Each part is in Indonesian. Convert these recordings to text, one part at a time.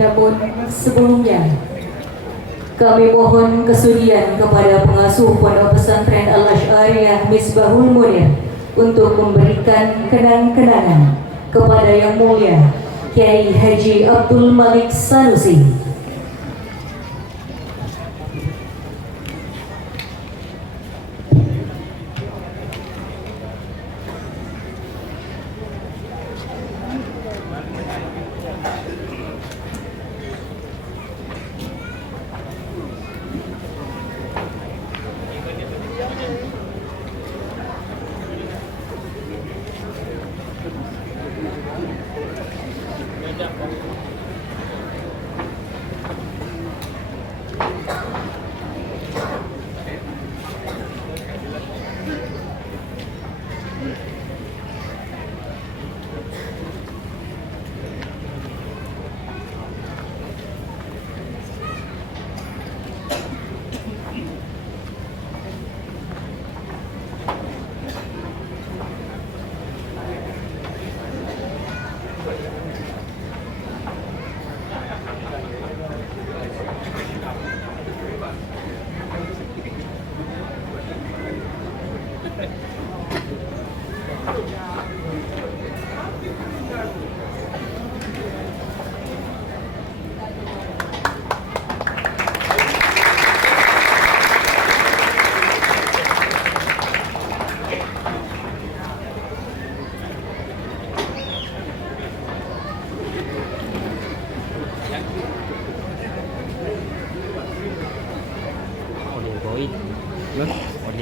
Namun sebelumnya kami mohon kesudian kepada pengasuh Pondok Pesantren Al-Asy'ariyah Misbahul Munir untuk memberikan kenang-kenangan kepada Yang Mulia Kiai Haji Abdul Malik Sanusi.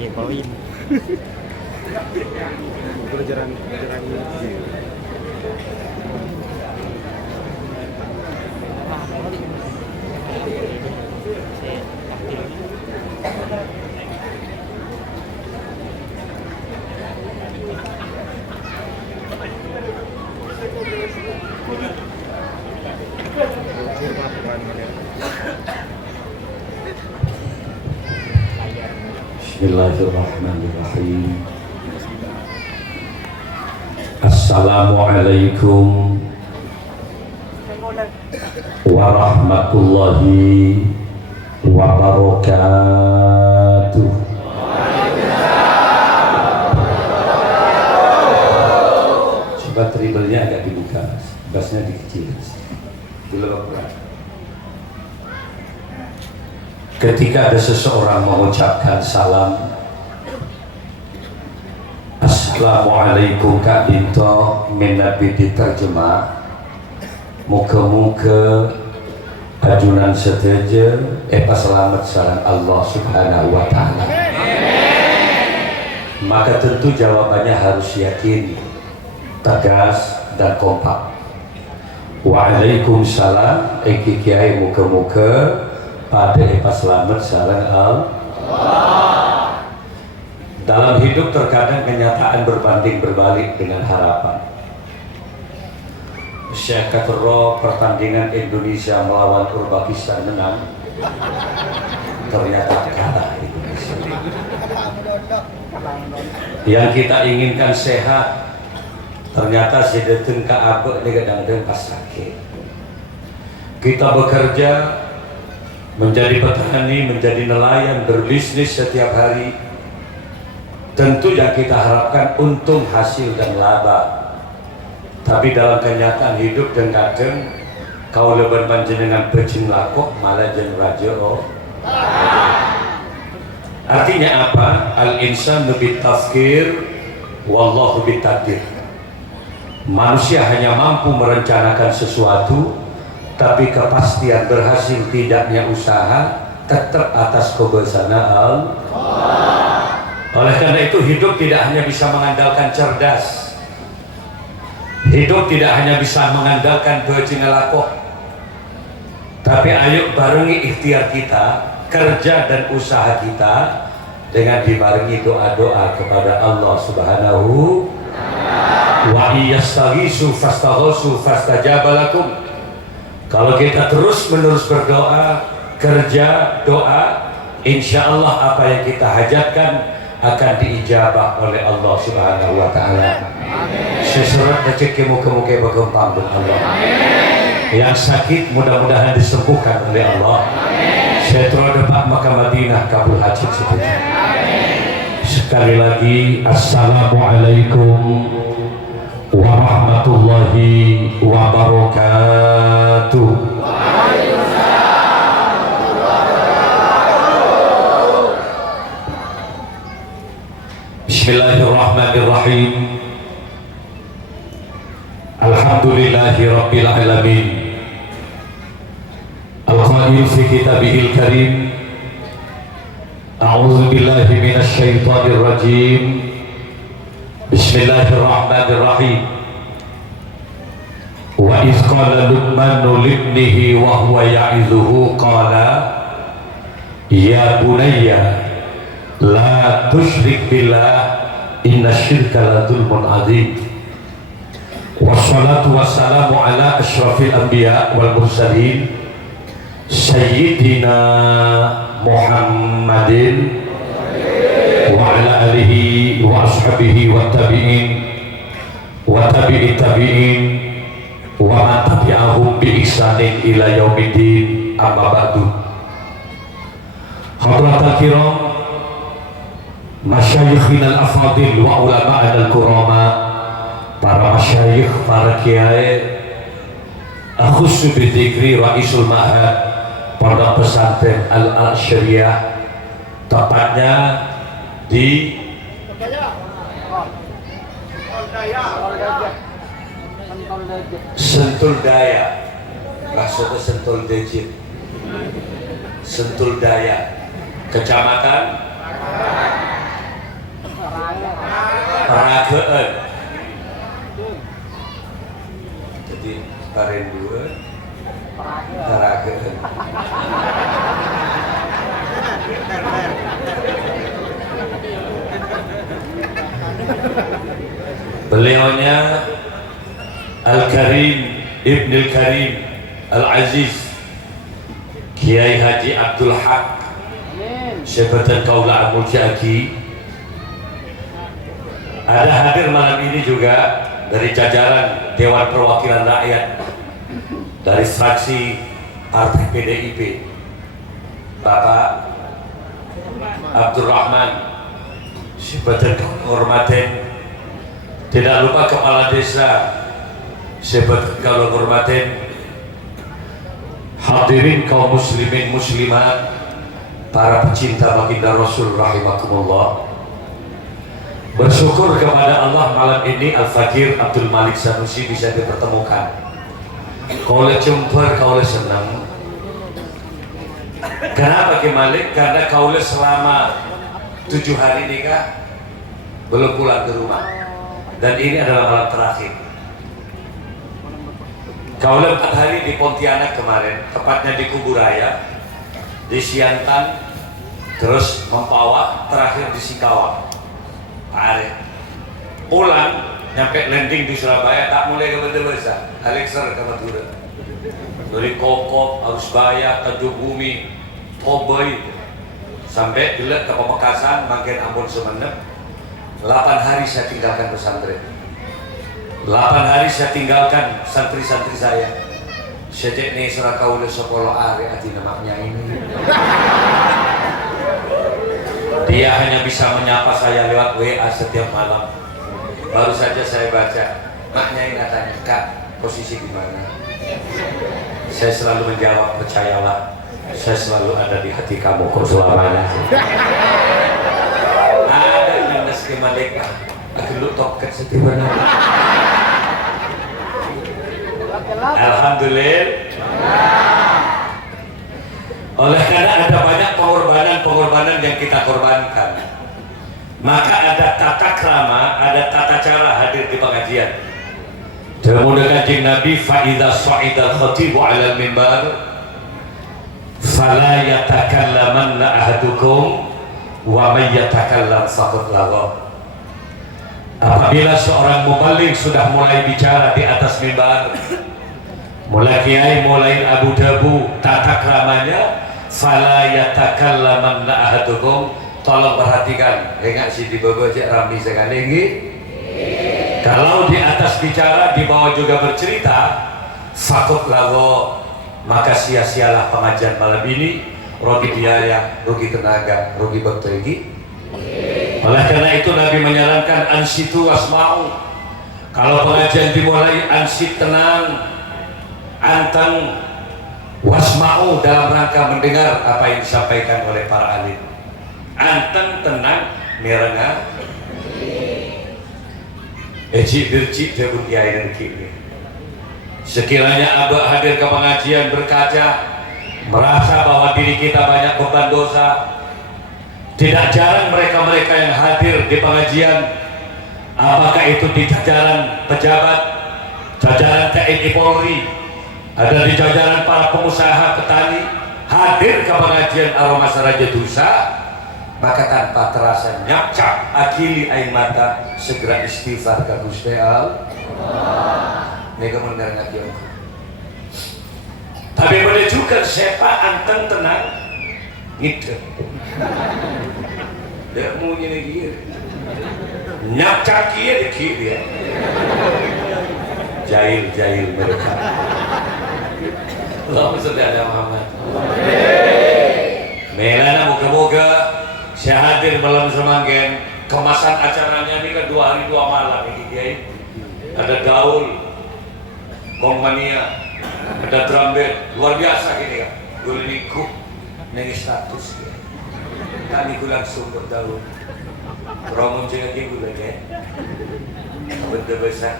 Poin. Pelajaran Bismillahirrahmanirrahim. Assalamualaikum warahmatullahi wabarakatuh. Coba tribalnya agak dibuka, bassnya dikecilin. Ketika ada seseorang mengucapkan salam, Assalamualaikum Kak Binto Minabi diterjemah, muka-muka ajunan seteja selamat sarang Allah Subhanahu wa Ta'ala. Maka tentu jawabannya harus yakin, tegas dan kompak. Waalaikumsalam, Eki Kiai muka-muka pada selamat sarang Allah. Dalam hidup terkadang kenyataan berbanding berbalik dengan harapan. Syekh Katro pertandingan Indonesia melawan Uzbekistan menang, ternyata kalah Indonesia. Yang kita inginkan sehat, ternyata si datang ke abek dia kadang-kadang pas sakit. Kita bekerja menjadi petani, menjadi nelayan, berbisnis setiap hari. Tentu yang kita harapkan untung, hasil dan laba. Tapi dalam kenyataan hidup dan kadang kau leban panjenengan pecing lakok malah jen raja oh. Artinya apa? Al-insan lebih tafkir, wallahu bitakdir. Manusia hanya mampu merencanakan sesuatu, tapi kepastian berhasil tidaknya usaha tetap atas kebesaran Allah. Oleh karena itu hidup tidak hanya bisa mengandalkan cerdas, hidup tidak hanya bisa mengandalkan bejingelakok, tapi ayo barengi ikhtiar kita, kerja dan usaha kita dengan dibarengi doa-doa kepada Allah Subhanahu wa iyastaghisu fastaghasu fastajaba lakum Kalau kita terus-menerus berdoa, kerja, doa, insya Allah apa yang kita hajatkan akan diijabah oleh Allah Subhanahu wa Ta'ala. Sesurat rezeki muka-muka berkembang Allah. Yang sakit mudah-mudahan disembuhkan oleh Allah. Saya terdepak maka Madinah kabul haji seperti. Sekali lagi Assalamualaikum warahmatullahi wabarakatuh. Bismillahirrahmanirrahim. Alhamdulillahi rabbil alamin. Al-Qail fi kitabihil karim. A'udzu billahi minasy syaithanir rajim. Bismillahirrahmanirrahim. Wa iz qala Luqmanu libnihi wa huwa ya'izuhu qala ya bunayya la tusyrik billah inna syirka la dzulmun adzim. Wassalatu wassalamu ala asyrafil anbiya wal mursalin sayyidina Muhammadin wa ala alihi wa ashabihi wa tabi'in wa tabi'it tabi'in wa man tabi'ahum bi ihsanin ila yaumiddin, amma ba'du. Hadratul kiram, masyayikhina al-afadil wa ulama'ana al-kurama, para masyayikh, para kiai, akhussu bi dzikri raisul ma'had Pondok Pesantren Al-Syariah, tepatnya di Sentul Daya, maksudnya Sentul Dejit, Sentul Daya, Kecamatan Parageun. Jadi Paren 2 Parageun. Beliaunya Al-Karim Ibnul Karim Al-Aziz Kiai Haji Abdul Haq Syebatan Kaula Amul Jaki. Ada hadir malam ini juga dari jajaran Dewan Perwakilan Rakyat dari fraksi Partai PDIP, Bapak Abdurrahman Syebatan Kehormatan. Tidak lupa Kepala Desa Syebatan Kehormatan. Hadirin kaum muslimin muslimat, para pecinta baginda Rasul rahimakumullah. Bersyukur kepada Allah malam ini Al-Fakir Abdul Malik Sanusi bisa dipertemukan. Kaula jumpa, kaula senang. Kenapa Ki Malik? Karena kaula selama 7 hari nikah belum pulang ke rumah, dan ini adalah malam terakhir. Kaula 4 hari di Pontianak kemarin, tepatnya di Kuburaya, di Siantan, terus Mempawah, terakhir di Singkawang. Arek pulang nyampe landing di Surabaya, tak mulai ke Bendewesa, Alexer ke Madura, dari Kokok, Arusbaya, Tanjung Bumi, Toboy, sampai gelek ke Pamekasan, makin Ambon Sumenep. 8 hari saya tinggalkan pesantren, 8 hari saya tinggalkan santri-santri saya. Sejak ini Serakaula Sokolo Are ati namanya ini. Dia hanya bisa menyapa saya lewat WA setiap malam. Baru saja saya baca, maknya ini tanya, Kak, posisi di mana? Saya selalu menjawab, percayalah, saya selalu ada di hati kamu kok selamanya. Ada yang meski malaikat, aku lu toket setiap mana. Alhamdulillah. Oleh karena ada banyak pengorbanan yang kita korbankan, maka ada tata krama, ada tata cara hadir di pengajian. Kemudian kanjeng Nabi, fa'idha sa'idal khatibu 'alal mimbar fala yatakallamanna ahadukum wa may yatakallam faqad lagha. Apabila seorang muballigh sudah mulai bicara di atas mimbar, mulai kiai mulai Abu Dhabu tata kramanya fala yatakallamanna ahadukum. Tolong perhatikan, ingat si di bawah cek Ramli sekali lagi. Kalau di atas bicara, di bawah juga bercerita, fakut lawo, maka sia-sialah pengajian malam ini. Rugi biaya, rugi tenaga, rugi waktu lagi. Oleh karena itu Nabi menyarankan ansitu wasma'u. Kalau pengajian dimulai ansit tenang, anteng, wasma'u dalam rangka mendengar apa yang disampaikan oleh para alim. Anteng, tenang, merengah. Eci dirci debun kiai dan kini. Sekiranya abah hadir ke pengajian berkaca, merasa bahwa diri kita banyak beban dosa. Tidak jarang mereka-mereka yang hadir di pengajian, apakah itu di jajaran pejabat, jajaran TNI Polri, ada di jajaran para pengusaha petani, hadir ke pengajian aroma saraja dosa, maka tanpa terasa nyakcak akili air mata segera istighfar ke Gusti Allah. Mereka mendengar ngaji. Tapi boleh juga sepak anteng tenang gitu. Dia mau gini gini. Nyakcak dia dikit dia. Jahil mereka. Allahumma sholli ala Muhammad. Melana moga-moga saya hadir malam semanggen. Kemasan acaranya ini kan 2 hari 2 malam ini Kiai. Ada gaul, kompania, ada drum band, luar biasa gini kan. Gue niku neng status ya. Kami gue langsung berdaul. Romun jangan dia gue lagi. Benda besar.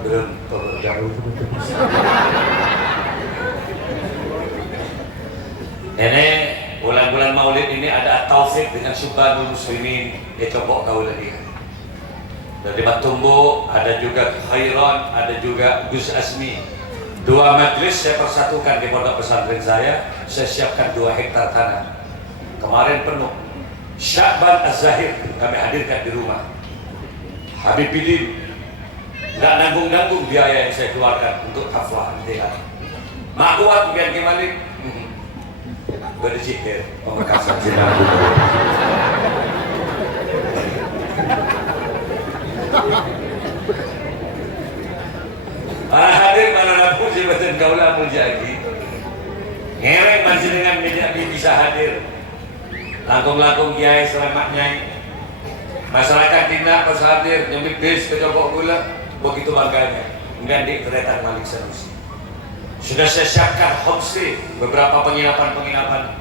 Belum berdaul. Ini bulan-bulan Maulid ini ada taufik dengan Subhanul Muslimin. Dia coba kau tadi. Dari Batumbo ada juga Khairon, ada juga Gus Asmi. 2 majelis saya persatukan di pondok pesantren saya siapkan 2 hektar tanah. Kemarin penuh. Syakban Az-Zahir kami hadirkan di rumah. Habib Bidin nggak nanggung-nanggung biaya yang saya keluarkan untuk haflah Al-Fatihah. Makuat biar gimana? Berzikir pemekasan sinabung. Para hadir mana lampu jabatan kaulah mujagi. Ngereng masih dengan meja bisa hadir. Langkung-langkung kiai selamat nyai. Masyarakat tindak pas hadir nyemik bis ke Jogok gula begitu bangganya. Mengganti kereta Malik Sanusi. Sudah saya siapkan homestay beberapa penginapan.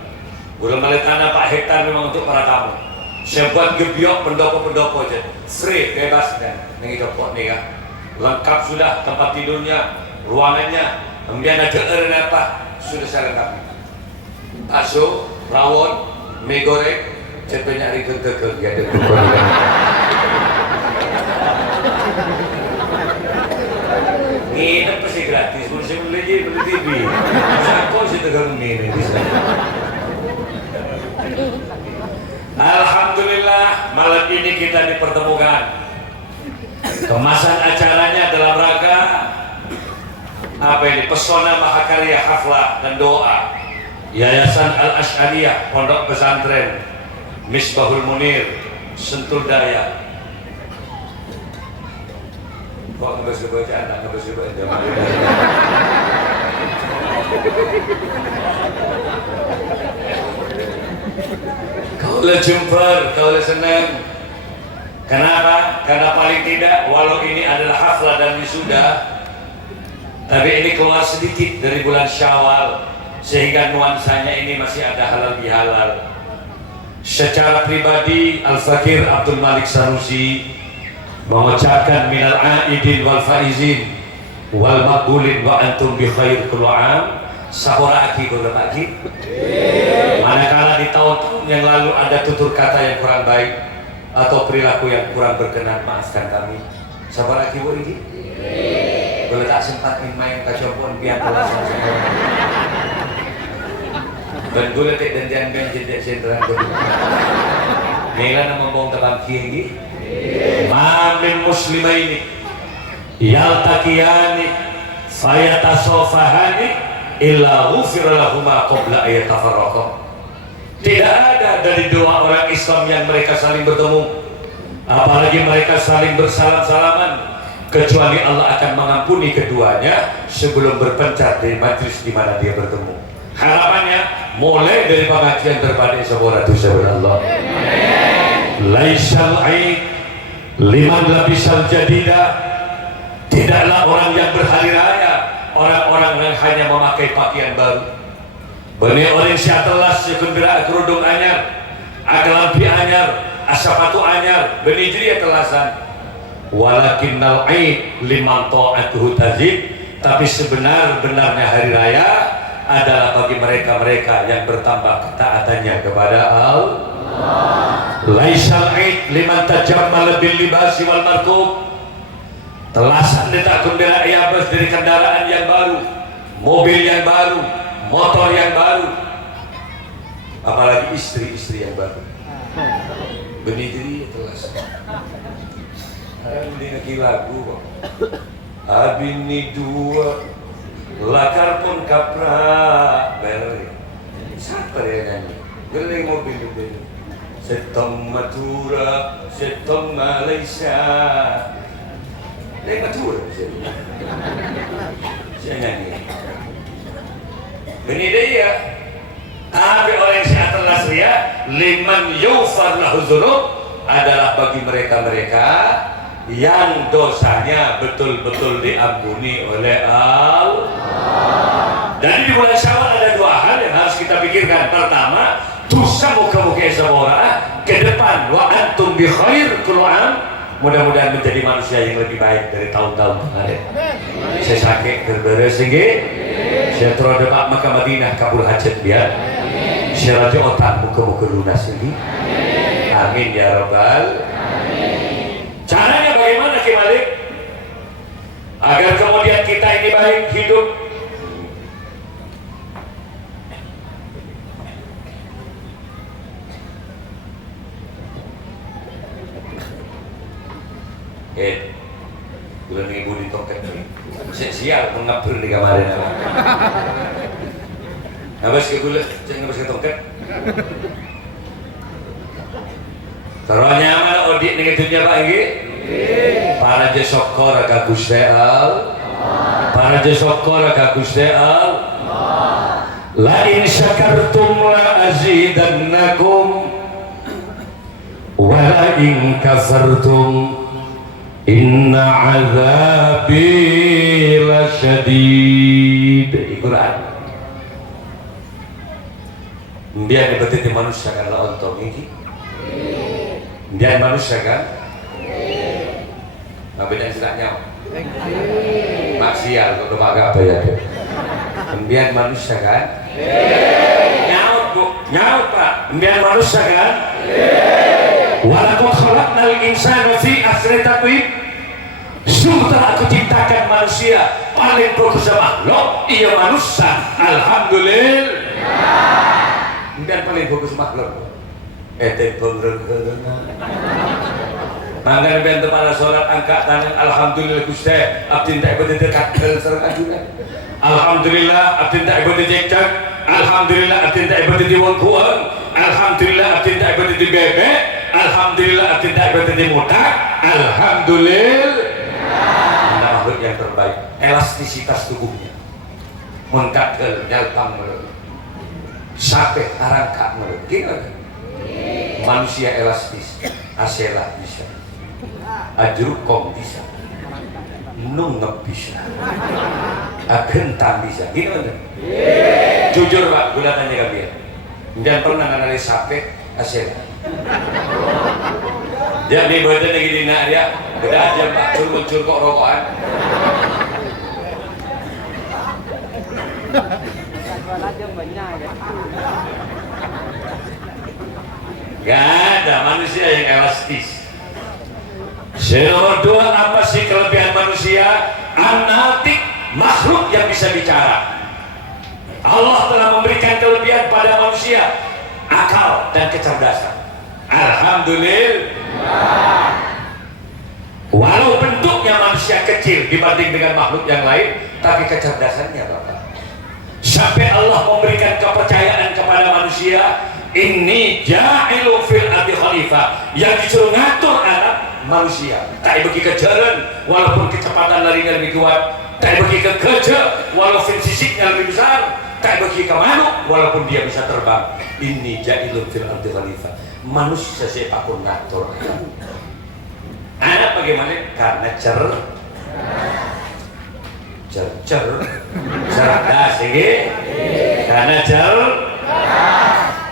Belum balik tanah Pak hektar memang untuk para tamu. Saya buat gebiok pendopo-pendopo aja, free bebas dan yang pot nih kan. Lengkap sudah tempat tidurnya, ruangannya, kemudian ada apa sudah saya lengkapi. Bakso, rawon, mie goreng, cepetnya hari ke ada tukang. Nginep pasti gratis, mesti beli TV. Masa kau sih tegang ini bisa. Alhamdulillah malam ini kita dipertemukan. Kemasan acaranya dalam rangka apa ini? Pesona Mahakarya Haflah dan Doa Yayasan Al-Asy'ariyah Pondok Pesantren Misbahul Munir Sentul Daya. Kok ngebes-ngebes anak ngebes-ngebes zaman ini. Kaulah jumper, kaulah senang. Kenapa? Karena paling tidak walau ini adalah haflah dan wisuda, tapi ini keluar sedikit dari bulan Syawal sehingga nuansanya ini masih ada halal bihalal. Secara pribadi Al-Fakir Abdul Malik Sanusi mengucapkan minal aidin wal faizin wal maqbulin wa antum bi khair kullu am. Sapora aki boleh pagi. Manakala di tahun-tahun yang lalu ada tutur kata yang kurang baik atau perilaku yang kurang berkenan, maafkan kami. Sapora aki boleh ini? Boleh tak sempat main kacompon biar belasan semua. Dan boleh tak dan jendek senderan kedua. Nela nama bong tabang kiai. Mamin muslimah ini yaltaqiyani fayatasofahani illa ghufira lahuma qabla ayatafarraqa. Tidak ada dari dua orang Islam yang mereka saling bertemu, apalagi mereka saling bersalam-salaman, kecuali Allah akan mengampuni keduanya sebelum berpencar dari majlis di mana dia bertemu. Harapannya mulai dari pengajian terbaik sebuah dosa Allah. Laisal aid liman labisal jadida. Tidaklah orang yang berhari raya orang-orang yang hanya memakai pakaian baru. Benih orang syatelas sekundera kerudung anyar, akalampi anyar, asapatu anyar, benih jadi telasan. Walakinnal aid liman ta'atuhu tazid. Tapi sebenar-benarnya hari raya adalah bagi mereka-mereka yang bertambah ketaatannya kepada Allah. Laisal aid liman tajammal bil libasi wal markub. Telasan letak kundera iabas dari kendaraan yang baru, mobil yang baru, motor yang baru, apalagi istri-istri yang baru. Benih jadi telasan. Ini lagi lagu kok. Abini dua lakar pun kapra beri. Siapa dia nyanyi? Geling mobil. Setong Madura, setong Malaysia. Dia Madura saya nyanyi. Benih dia. Tapi orang yang telah ria liman yufar lahu dzunub adalah bagi mereka-mereka yang dosanya betul-betul diampuni oleh Allah. Dan di bulan Syawal ada dua hal yang harus kita pikirkan. Pertama, dosa muka-muka seorang ke depan wa antum bi khair kullu am. Mudah-mudahan menjadi manusia yang lebih baik dari tahun-tahun kemarin. Saya sakit berberes tinggi. Saya terus depak Makkah Madinah kabul hajat biar. Saya raja otak muka-muka lunas ini. Amin ya rabbal. Caranya bagaimana Ki Malik? Agar kemudian kita ini baik hidup. Bulan ibu di toket nih. Sial mengapur di kamarin. Habis ke gula, saya ngabis ke toket. Caranya mana odik nih itunya Pak Igi? Para jesokor agak Gusteal, para jesokor agak Gusteal. La in syakartum la azidannakum, wa la in kafartum inna azabi lasyadid. Quran. Biar dibetul manusia kan la ontong ini. Biar manusia kan? Nggak beda istilahnya. Maksial kalau agak apa ya? Biar manusia kan? Nyaut bu, nyaut pak. Biar manusia kan? Walaqad khalaqnal insana fi ahsani taqwim. Sungguh telah aku ciptakan manusia paling bagus makhluk, iya manusia. Alhamdulillah. Dan paling bagus makhluk. Mangga ben para salat angkat tangan alhamdulillah Gusti abdi tak ibadah dekat sareng ajunan. Alhamdulillah abdi tak ibadah cekcak. Alhamdulillah abdi tak ibadah di wong-wong. Alhamdulillah abdi tak ibadah di bebek. Alhamdulillah abdi tak ibadah di mutak. Alhamdulillah. Makhluk yang terbaik, elastisitas tubuhnya. Mengkakel nyalpang melut. Sampai arangkak melut. Gimana? Manusia elastis, asela bisa, ajrukong bisa, nungep bisa, agentam bisa, gimana? Jujur pak, gue tanya ke dia, jangan pernah analis sampai asela. Jadi badan lagi di nak dia, beda aja pak, muncul kok rokokan. Gak ada manusia yang elastis. Nomor dua, apa sih kelebihan manusia? Anatik, makhluk yang bisa bicara. Allah telah memberikan kelebihan pada manusia, akal dan kecerdasan. Alhamdulillah. Walau bentuknya manusia kecil dibanding dengan makhluk yang lain, tapi kecerdasannya Bapak. Sampai Allah memberikan kepercayaan kepada manusia, ini ja'ilu fil ardi khalifah, yang disuruh ngatur anak manusia. Tak bagi kejaran walaupun kecepatan larinya lebih kuat, tak bagi kekeja walaupun fisiknya lebih besar, tak bagi ke makhluk walaupun dia bisa terbang. Ini ja'ilu fil ardi khalifah. Manusia siapa pun ngatur anak bagaimana? Karena cerdas, karena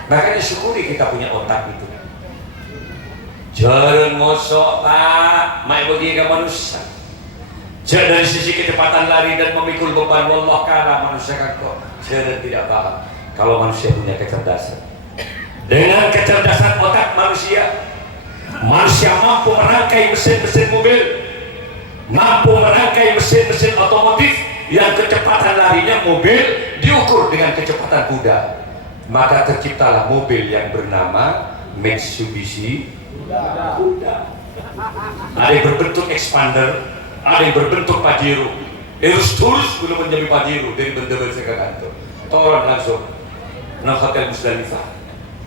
makanya syukuri kita punya otak itu. Jangan ngosok Pak, mai bagi ke manusia. Dari sisi kecepatan lari dan memikul beban, wallah kalah manusia kan kok. Jangan tidak paham kalau manusia punya kecerdasan. Dengan kecerdasan otak manusia, manusia mampu merangkai mesin-mesin mobil, mampu merangkai mesin-mesin otomotif yang kecepatan larinya mobil diukur dengan kecepatan kuda. Maka terciptalah mobil yang bernama Mitsubishi Kuda. Ada yang berbentuk expander, ada yang berbentuk Pajero. Terus belum menjadi Pajero dari benda-benda kantor. Orang langsung nang hotel Musdalifah.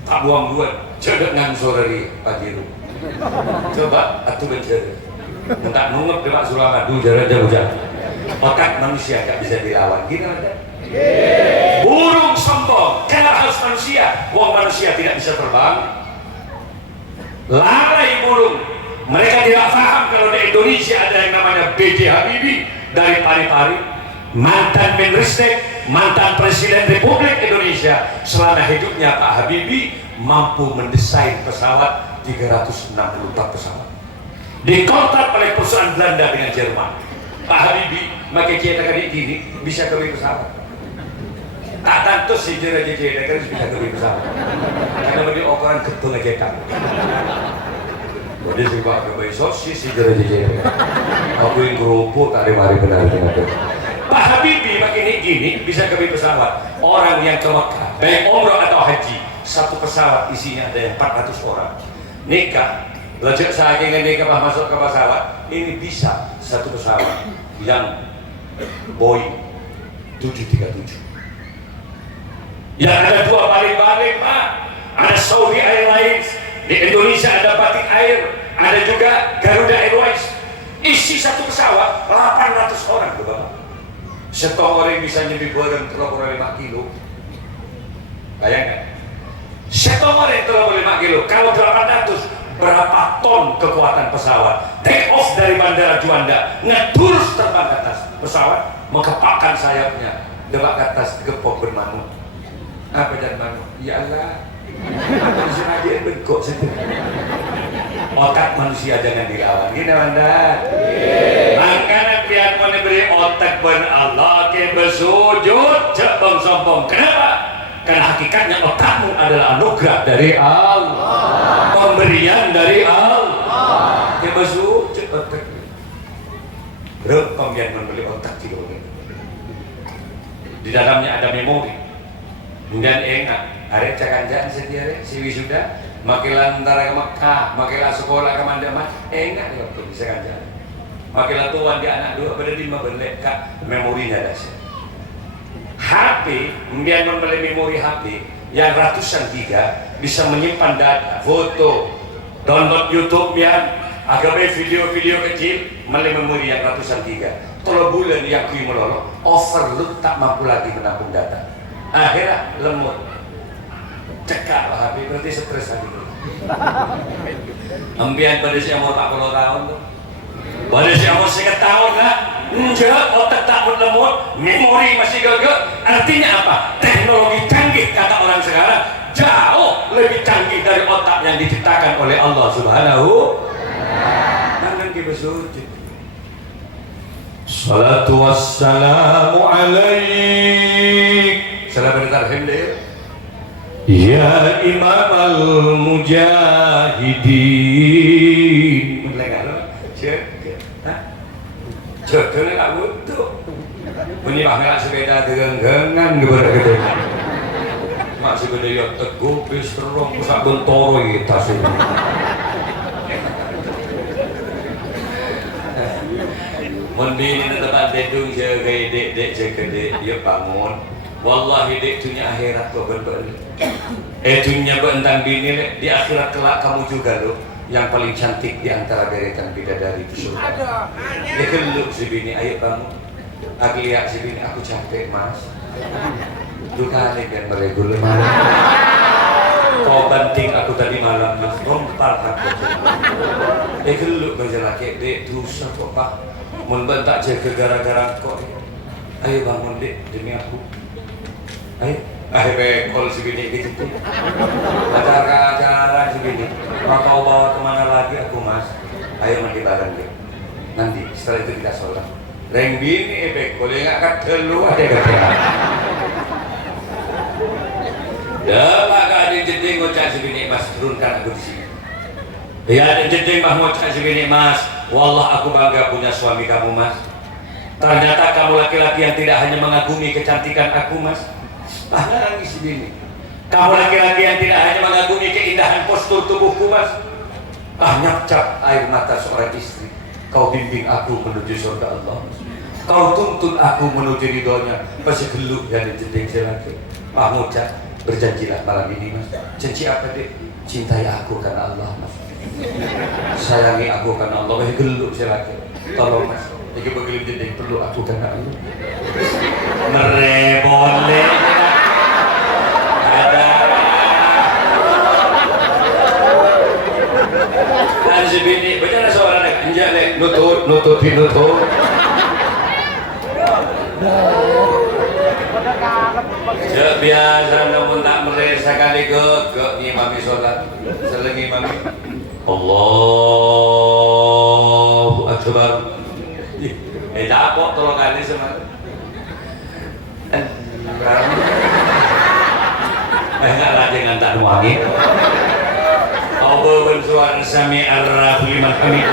Tak buang-buang, cedek ngansor dari Pajero. Coba atuh bencana minta nunggu demak Suramadu jalan jauh-jauh. Otak manusia gak bisa dilawan. Gini ada burung sombong, kenapa harus manusia? Wong manusia tidak bisa terbang. Lalai burung. Mereka tidak paham kalau di Indonesia ada yang namanya B.J. Habibie dari Pari-Pari, mantan Menristek, mantan Presiden Republik Indonesia. Selama hidupnya Pak Habibie mampu mendesain pesawat 364 pesawat dikontrak oleh perusahaan Belanda dengan Jerman. Pak Habibie makai kita kali ini bisa kebeli pesawat. Tak tentu si jera-jera kan bisa kebeli pesawat karena bagi ukuran ketung aja kan. Jadi si Pak kebeli sosis si jera-jera. Aku yang kerupuk tak ada mari benar dengan itu. Pak Habibie makin gini bisa kebeli pesawat. Orang yang ke Mekah baik umrah atau haji, satu pesawat isinya ada yang 400 orang. Nikah, lejek saya ingin nikah masuk ke pesawat, ini bisa satu pesawat yang Boeing 737. Yang ada dua balik-balik Pak, ada Saudi Airlines, di Indonesia ada Batik Air, ada juga Garuda Airways. Isi satu pesawat 800 orang tuh Bapak. Setengah orang bisa nyebut barang 35 kilo. Bayangkan. Setengah orang 35 kilo. Kalau 800 berapa ton kekuatan pesawat? Take off dari Bandara Juanda, ngedurus terbang ke atas pesawat, mengepakkan sayapnya, debak ke atas, gepok bermanut. Apa dan manut? Ya Allah, sengaja bengkok situ. Otak manusia jangan dilawan. Gini Anda. Makanya pihak mana beri otak ben Allah ke bersujud cebong sombong. Kenapa? Karena hakikatnya otakmu adalah anugerah dari Allah, pemberian dari Allah. Ke bersujud otak. Berapa pemberian membeli otak di dunia? Di dalamnya ada memori. Kemudian ingat, ada cakanjan sendiri, si wisuda, makilah antara ke Mekah, makilah sekolah ke Mandamat, ingat ya waktu bisa kanjan. Makilah tuan di anak dua, pada 5 belik, kak, memorinya dasar. HP, kemudian membeli memori HP, yang ratusan giga, bisa menyimpan data, foto, download YouTube yang agak video-video kecil, melalui memori yang ratusan giga. Kalau bulan yang kui melolo, overload tak mampu lagi menampung data. Akhirnya lemot, cekak lah HP, berarti stres lagi. Ambian pada si umur 40 tahun tuh, pada si umur 50 tahun lah, enggak, otak takut lemot, memori masih gagak. Artinya apa? Teknologi canggih kata orang sekarang jauh lebih canggih dari otak yang diciptakan oleh Allah Subhanahu. Nanti kita sujud. Salatu wassalamu alaik. Salam bertarhim deh. Ya Imam al-Mujahidin. Mendengar lo? Cek. Cek kena tak butuh. Bunyi bahkan sepeda gegeng-gengan gitu. Masih beda ya teguh, bis terong, pusat bentoro kita sih. Mun bini na tempat bedung je gay dek je gede dia bangun. Wallahi dek dunia akhirat kau berbel. Dunia bentang bini di akhirat kelak kamu juga loh yang paling cantik di antara deretan bidadari di surga. Dia geluk si bini, ayo bangun. Aku lihat si bini, aku capek mas. Duka nih biar meregul malam. Kau banting aku tadi malam mas, rompal aku. Dia geluk berjelake, dek dosa kok pak. Mun bentak jaga gara-gara kok. Ayo bangun dek demi aku. Ayo bekol si bini gitu. Acara-acara si bini. Mau kau bawa kemana lagi aku mas? Ayo mandi bareng dek. Nanti setelah itu kita sholat. Reng bini bekol yang akan keluar deh katanya. Dah maka ada jeding ngocak si bini mas turunkan aku di sini. Ya ada jeding mah ngocak si bini mas. Wallah aku bangga punya suami kamu mas. Ternyata kamu laki-laki yang tidak hanya mengagumi kecantikan aku mas. Nangis ini. Kamu laki-laki yang tidak hanya mengagumi keindahan postur tubuhku mas. Nyapcap air mata seorang istri. Kau bimbing aku menuju surga Allah mas. Kau tuntun aku menuju ridhonya. Masih geluk yang dijeding selaki. Ngocak berjanjilah malam ini mas. Janji apa dek? Cintai aku karena Allah mas. Sayangi aku karena Allah. Geluk silaki. Tolong mas, ini begitu jadi perlu aku karena Allah. Merebole ada dan si bini bicara seorang anak anjak lek nutut biasa namun tak meresa kali ke ngimami sholat selengi mami Allahu Akbar. Dapok tolong kali sama. Enggak lah dengan tak wangi. Allah bersuara sami ar-rafu liman hamid.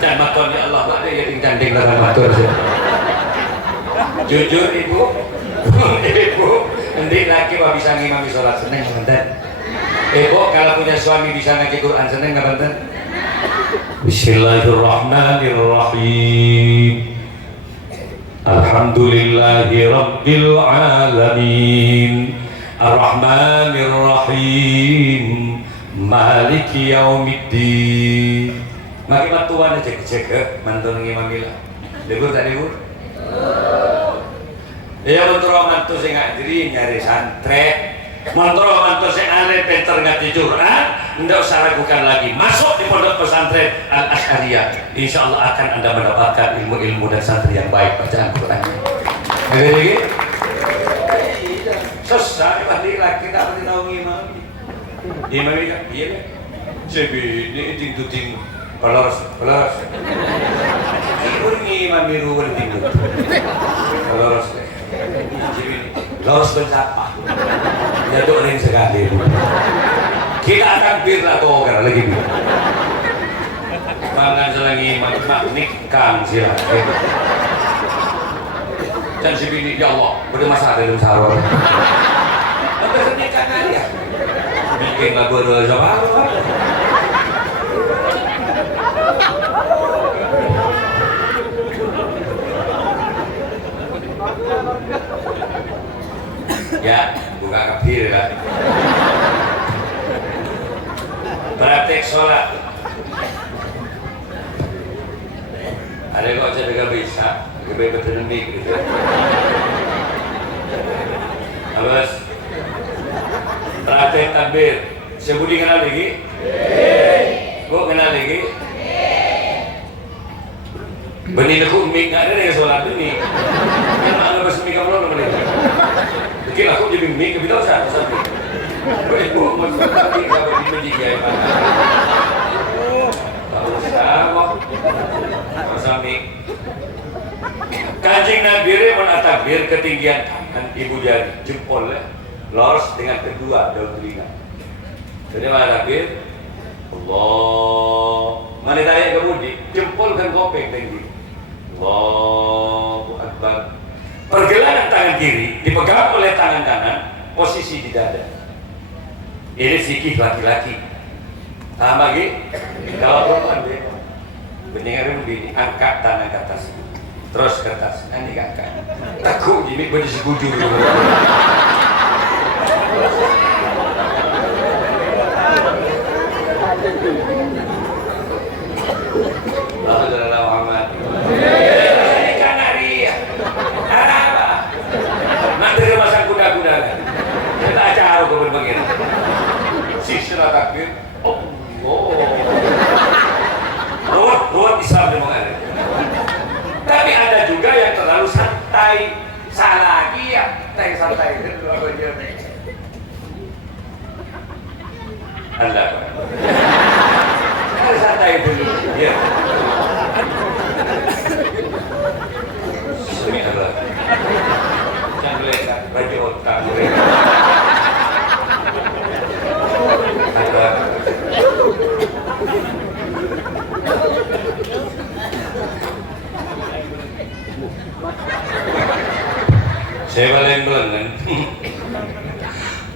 Dan makon ya Allah ada yang cantik dalam matur. Jujur ibu, nanti laki wah bisa ngimami sholat seneng nggak Ibu kalau punya suami bisa ngaji Quran seneng nggak banten? Bismillahirrahmanirrahim. Alhamdulillahi rabbil alamin. Ar-Rahmanir-Rahim. Maliki yaumiddin. Maki matuan aja cek mantun ngimamilah. Libur tak libur? Ya untuk mantu sing ngajri nyari santri. Montro mantu sing alim pinter ngaji Quran, ndak usah ragukan lagi. Masuk di pondok pesantren Al Asy'ariyah. Insyaallah akan Anda mendapatkan ilmu-ilmu dan santri yang baik bacaan Quran. Lagi. Selesai pasti lagi tak pasti tahu ngimam. Imam ini kan iya kan. Sebini ting pelos. Ibu ngimam biru ting pelos. Loros berapa? Jatuh ring sekali. Kita akan bir atau karena lagi bir. Mangan selagi magnik kang sila. Dan si bini ya Allah bermasalah dalam saror. Apa nikah kali ya? Bikin lagu sama. Ya, buka kafir lah. Praktek sholat. Ada kok saya gak bisa, betul gitu. Abas, praktek takbir. Sebudi kenal lagi? Kok kenal lagi? Benih aku mik nggak ada yang sholat ini. Karena ada bersemi kamu loh mereka. Mungkin aku jadi mik lebih tahu saya sampai. Ibu maksud tadi sampai di masjid ya. Tahu siapa? Masa mik. Kancing Nabi menatapir ketinggian tangan ibu jari jempol lurus dengan kedua daun telinga. Jadi mana takbir? Allah. Mana tanya kemudi jempol kan kopeng tinggi. Allahu Akbar. Pergelangan tangan kiri dipegang oleh tangan kanan, posisi di dada. Ini sikih laki-laki. Tambah lagi, kalau perempuan deh. Beningan bini angkat tangan ke atas. Terus ke atas. Nanti angkat. Takut gini pada sebujur. Alhamdulillah Muhammad. Ini kan hari apa? Nanti masang kuda-kuda. Kita acara ke berbagai. Sisra takbir. Oh. Ruwet Islam memang ada. Tapi ada juga yang terlalu santai. Salah lagi ya. Santai. Allah. Harus santai dulu. Ya. Semi Allah. Jangan letak baju otak. Allah. Saya paling belengan.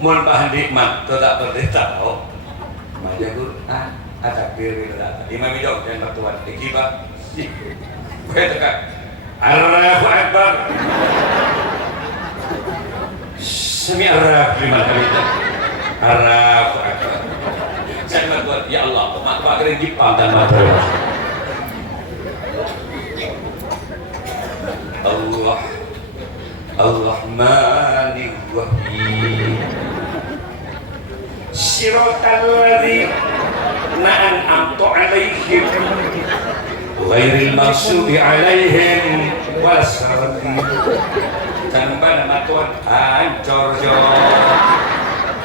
Mun Pak Hikmat tak pernah tahu. Maja Quran ada kiri berada. Imam Jog dan Batuan Ikiba. Gue tekan. Allahu Akbar. Semi Arab 5 kali. Allahu Akbar. Saya berdoa ya Allah, mak kering Jepang dan materi. Allah Ar-Rahmanir Rahim. Siratal ladzina an'amta 'alaihim ghairil maghdubi 'alaihim waladdallin. Tanpa nama Tuhan hancur jo.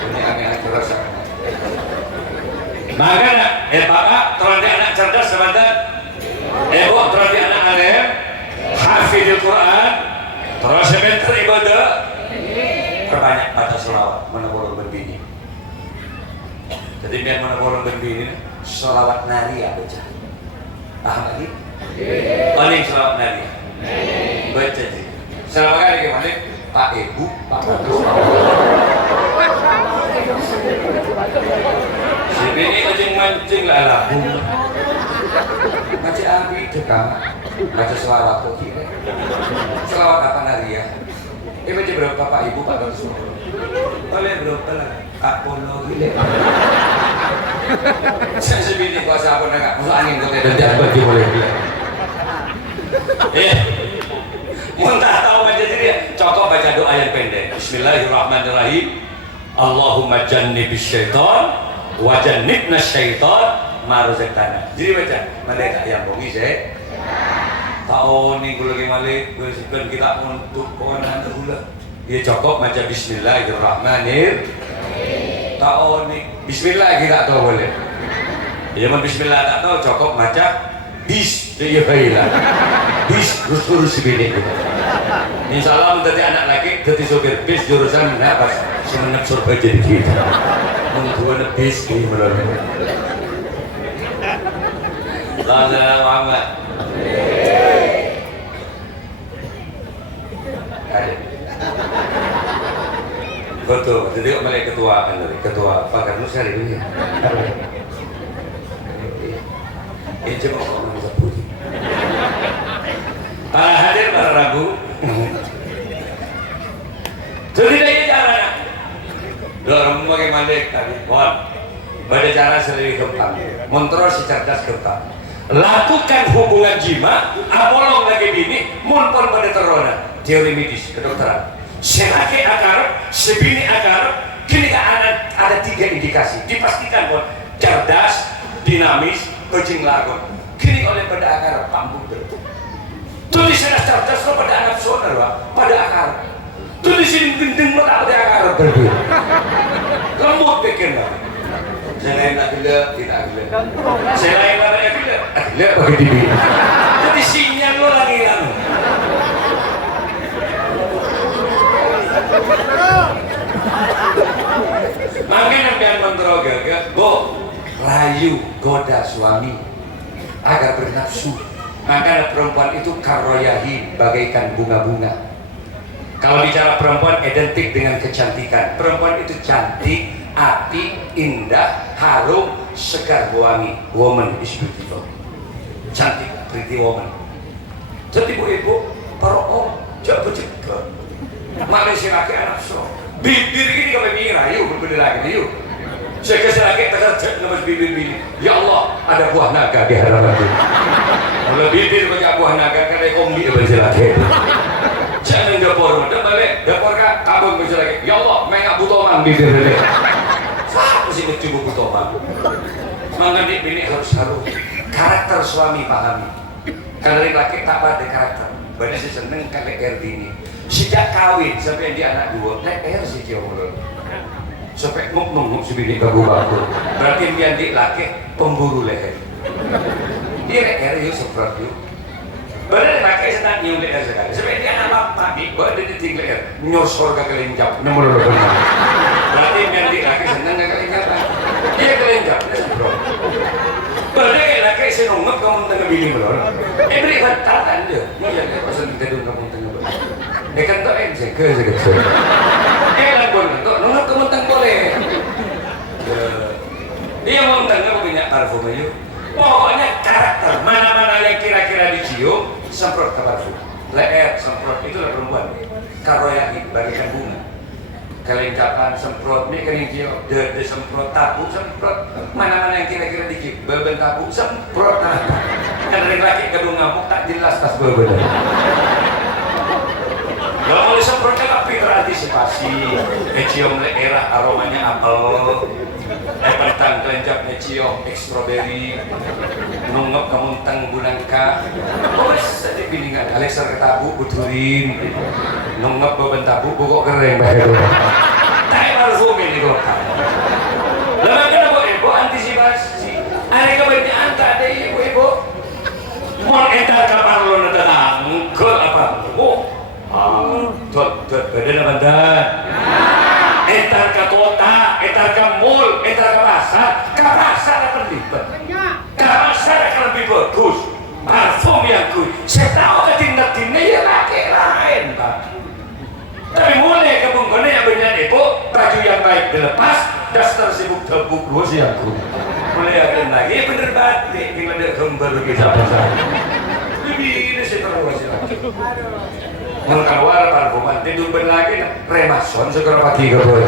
Ini agak terasa. Maka bapak terus anak cerdas sebentar. Bu terus anak alim, hafidil Quran, terus sebentar ibadah. Perbanyak baca selawat menurut berbini. Jadi biar menurut berbini, selawat naria baca. Paham lagi? Paling selawat naria. Baca sih. Selawat kali gimana? Pak Ibu, Pak Bagus. Si bini mancing lah lagu. Baca abi dekam, baca selawat kok kira. Selawat apa naria? Baca berapa Pak Ibu, Pak Bagus. Boleh berapa lah? Apollo gile. Saya sebini kuasa apa nak? Masuk angin kau tidak ada baju boleh bilang. Muntah tahu baca diri, cukup baca doa yang pendek. Bismillahirrahmanirrahim. Allahumma jannibis syaitan wa jannibna syaitan ma razaqtana. Jadi baca malaikat yang bongi saya. Tahun ni gula lagi bersihkan kita untuk kawanan terhula. Dia cukup baca Bismillahirrahmanirrahim. Tahun ni Bismillah kita tahu boleh. Dia mau Bismillah tak tahu cukup baca bis dia kailah. Bis urus bini kita. Insyaallah menjadi anak lagi jadi sopir bis jurusan apa? Semenep surga jadi kita. Untuk bis ini melalui. Salam Muhammad. Betul, jadi mulai ketua Pak Karnus hari ini. Ini cuma orang sebut. Para hadir para ragu. Jadi lagi cara. Dorong bagaimana tadi? Bon, pada cara sendiri keempat. Montrol si cerdas keempat. Lakukan hubungan jima, abolong lagi bini, mumpun pada terona. Teori medis kedokteran. Selaki akar, sebini akar, kini ada 3 indikasi. Dipastikan bon, cerdas, dinamis, kucing lagon. Kini oleh pada akar pambut. Tulis cerdas lo pada anak sonar pak, pada akar. Tulis ini gendeng lo tak pada akar berdua. Lembut bikin pak. Selain tak gila, tidak gila. Selain laranya gila bagi diri. Jadi sinyal lo lagi kan. Makanya biar menterogaga, rayu goda suami agar bernafsu. Maka perempuan itu karoyahi bagaikan bunga-bunga. Kalau bicara perempuan identik dengan kecantikan. Perempuan itu cantik, api, indah, harum, segar wangi. Woman is beautiful. cantik pretty woman. Jadi ibu-ibu para jauh berjaga Malaysia laki anak so bibir ini kami mira yuk berbeda lagi yuk saya kasih lagi terjadi nama bibir-bibir ya Allah ada buah naga di hadapan itu kalau bibir banyak buah naga karena kombi berbeda lagi jangan dapur dan balik dapur kak kabung berbeda lagi ya Allah mengak butoman bibir ini siapa sih mencoba butoman mengenai bini harus karakter suami pahami karena laki tak pada karakter banyak sih seneng kakek Erdini sejak kawin sampai dia anak dua naik sih dia mulai sampai nguk si bini baku berarti dia adik laki pemburu leher dia leher yuk semprot yuk bener laki senang nyium leher sekali sampai dia anak tadi baru dia tinggal leher nyosor ke kelenjap nomor berarti dia adik laki senang ke kelenjap dia kelenjap dia semprot berarti laki senunggup kamu tengah bini melor beri bantaran dia iya pasal gedung kamu tengah beli kan tak saya ke lampun tu nunggu kamu tengah boleh dia mau tengah punya parfum aja pokoknya karakter mana-mana yang kira-kira dicium semprot ke parfum leher semprot itulah perempuan karoyaki bagikan bunga kelengkapan semprot ini kering cium de semprot tabu semprot mana-mana yang kira-kira dicium beben tabu semprot kan laki kedua ngamuk tak jelas tas beben kalau mau semprotnya tapi terantisipasi cium leher aromanya apel petang kelenjap cium strawberry nunggep kemuntang bunangka bos tadi piningan Alexa ketabu buturin nunggep beben tabu bukok kering bahaya tak parfum ini kok lama kenapa ibu antisipasi ada kebanyakan tak ada ibu mau entar kapal lo nanti ngkel apa tuh badan badan entar ke kota entar ke mall entar ke pasar akan ribet ke pasar akan lebih bagus parfum yang kuy saya tahu ketindak-tindak ya laki lain pak tapi mulai ke bungkone yang banyak ibu baju yang baik dilepas daster sibuk tebuk luas yang kuy mulai akan lagi bener batik gimana gambar kita pasar ini sih terus lagi mau keluar parfuman tidur berlagi remason segera pagi ke bawah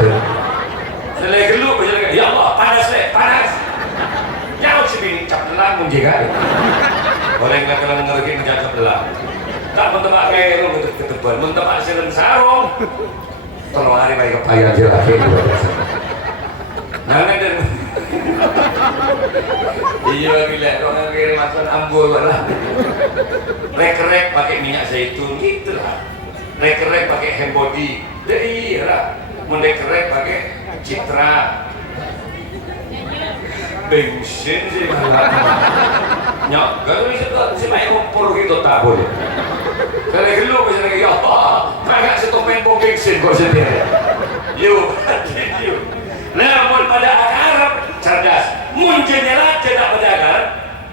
selai geluk ya Allah panas jauh sebini cap delang menjaga boleh nggak kalau mengerti menjaga cap delang tak mentebak kayak lo ketebal mentebak silen sarung tolong hari baik kepayang jelasin jangan dan iya gila orang kirim makan ambul lah rek pakai minyak zaitun gitulah rek pakai hand body iya lah rek pakai citra bensin sih malah nyok kalau si main umpur gitu tak boleh kalau gelu misalnya ya kagak setopen pom bensin kok sendiri yuk namun pada Arab cerdas munculnya lah tidak pada Arab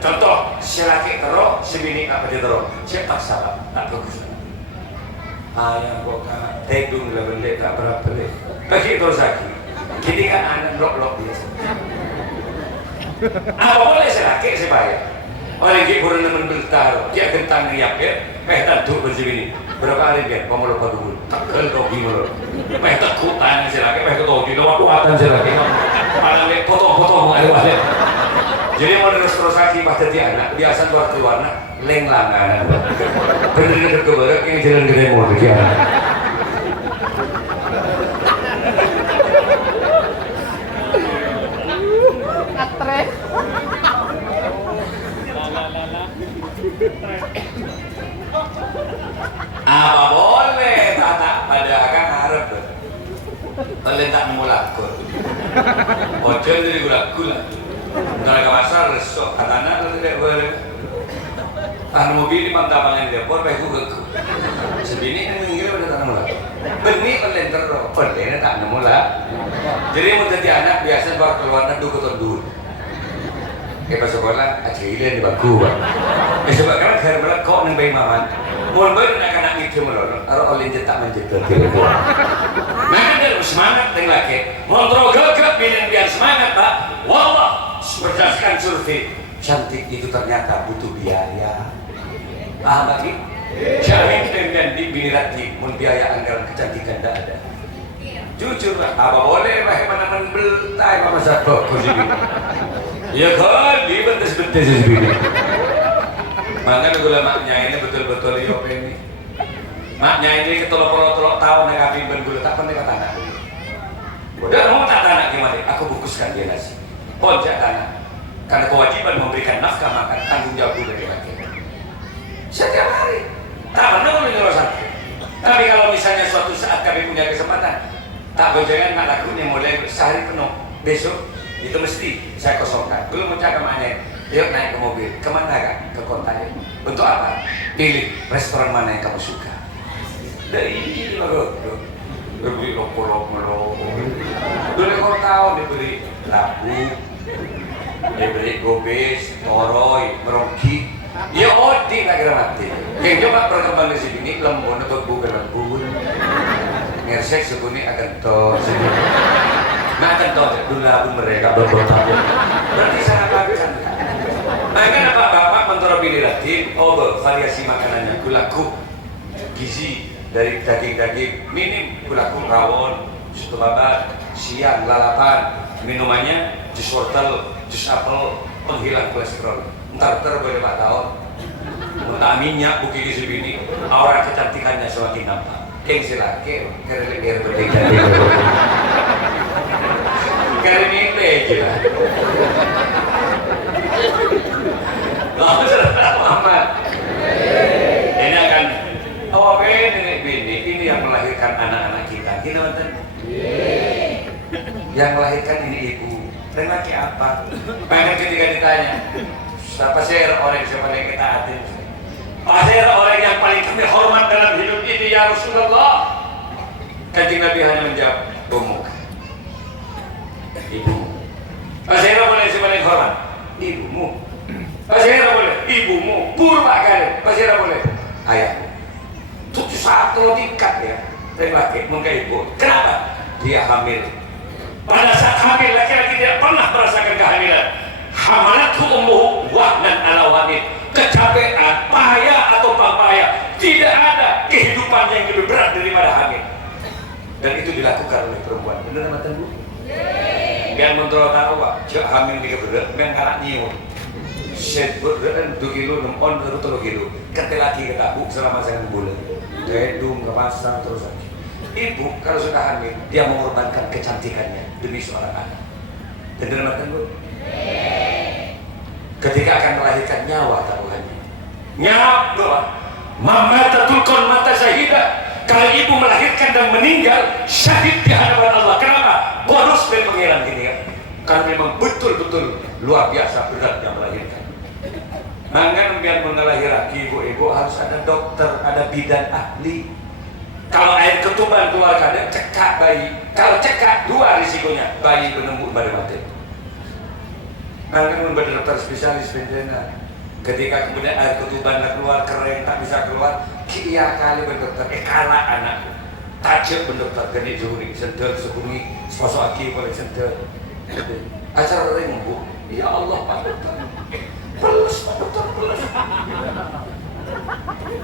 contoh si laki teruk si bini apa dia teruk siapa salah tak bagus ayam boka tedung lah beli tak berapa beli bagi terus lagi jadi kan anak blok biasa apa boleh si laki si bayar orang yang kurang nemen bertaruh dia gentang riap ya tentu bersih ini berapa hari dia pemuluh padul takkan kau gimana tekutan si laki ketau di luar kuatan si laki malah potong ada balik jadi mau terus lagi pas jadi anak biasa keluar leng langan bener-bener kebarak yang jalan gede mau pergi anak apa boleh tak pada akan harap kalian tak nemu laku bocor dari gula-gula mereka pasar resok katanya kalau tidak boleh mobil di pantapangan dia pun baik juga sebini yang mengingat pada tak nemu laku benih kalian terus kalian tak nemu laku jadi mau jadi anak biasa bawa keluar dulu ke tunduk pas sekolah aja ilen di bagu sebab karena gara berat kok neng bayi maman mau bayi nak itu melor atau oleh jetak menjetar nah dia semangat neng laki kontrol gagap bilang biar semangat pak wallah berdasarkan survei cantik itu ternyata butuh biaya. Paham lagi? Jamin dengan di bini lagi membiaya anggaran kecantikan tidak ada. Jujur lah, apa boleh lah mana beltai mama satu kursi bini. Ya kan, di bentes-bentes bini. Makanya gula maknya ini betul-betul yope ini. Maknya ini ketolok-tolok tahun yang kami gula tak pernah kata anak. Udah mau tak tanah gimana? Aku bungkuskan dia nasi. Pojak tanah. Karena kewajiban memberikan nafkah makan tanggung jawab dari laki. Setiap hari. Tak pernah kami nyuruh santri. Tapi kalau misalnya suatu saat kami punya kesempatan, tak bojangan nak lakunya mulai sehari penuh. Besok itu mesti saya kosongkan. Belum mau cakap maknya. Yuk naik ke mobil. Kemana kak? Ke Kontaya. Untuk apa? Pilih restoran mana yang kamu suka. Dari loh. Diberi loko-loko. Dulu kau tahu diberi labu, diberi gobes, toroy, merongki. Ya odi tak kira mati. Yang coba perkembang di sini lembon atau bukan lembun. Ngersek sebuni akan tos. Nah akan tos dulu labu mereka berbotak. Berarti sangat bagus. Maka apa bapak mentera pilih lagi? Oh variasi makanannya gulaku, gizi. Dari daging-daging minim gulaku rawon, jus babat, siang lalapan, minumannya jus wortel, jus apel, penghilang kolesterol. Ntar boleh Pak tahun. Mentah minyak bukit di sini, aura kecantikannya semakin nampak. Yang silake, kerele berbeda. Karena ini gila. Muhammad. Ini akan ini yang melahirkan anak-anak kita. Kita nonton. Yang melahirkan ini ibu. Dan laki apa? Pengen ketika ditanya, siapa sih orang yang paling kita hati? Pasti orang yang paling kami hormat dalam hidup ini ya Rasulullah. Kanjeng Nabi hanya menjawab, umuk. Ibu. Pasti boleh si paling hormat? Ibumu. Pasti boleh? Ibumu. Purba kali. Pasti boleh? Ayahmu. Itu satu tingkat ya. Terima kasih mungkin ibu. Kenapa? Dia hamil. Pada saat hamil laki-laki tidak pernah merasakan kehamilan. Hamalathu ummuhu wahnan ala wahnin. Kecapean, payah atau payah. Tidak ada kehidupan yang lebih berat daripada hamil. Dan itu dilakukan oleh perempuan. Benar mata Bu? Biar mentera tahu Pak, jauh hamil di keberat, biar karak nyiur. Set berat 2 kilo, 6 on, 3 kilo. Ketika lagi kita buk selama 1 bulan. Gedung ke pasar terus lagi. Ibu kalau sudah hamil, dia mengorbankan kecantikannya demi seorang anak. Benar mata Bu? Ketika akan melahirkan nyawa taruhannya. Nyawa, mama tatulkon mata syahidah. Kalau ibu melahirkan dan meninggal, syahid di hadapan Allah. Kenapa? Bonus dan pengiran gini kan. Karena memang betul-betul luar biasa beratnya melahirkan. Maka biar mengelahir ibu-ibu harus ada dokter, ada bidan ahli. Kalau air ketuban keluar kadang cekak bayi. Kalau cekak 2 risikonya, bayi menembus pada mati. Maka membuat dokter spesialis bencana. Ketika kemudian air ketuban keluar kering tak bisa keluar, kia kali berdokter kalah anak. Tajak berdokter gede juri sendal sebunyi sepasok aki boleh sendal. Acara ring Bu. Ya Allah Pak Dokter. Pelus Pak Dokter pelus.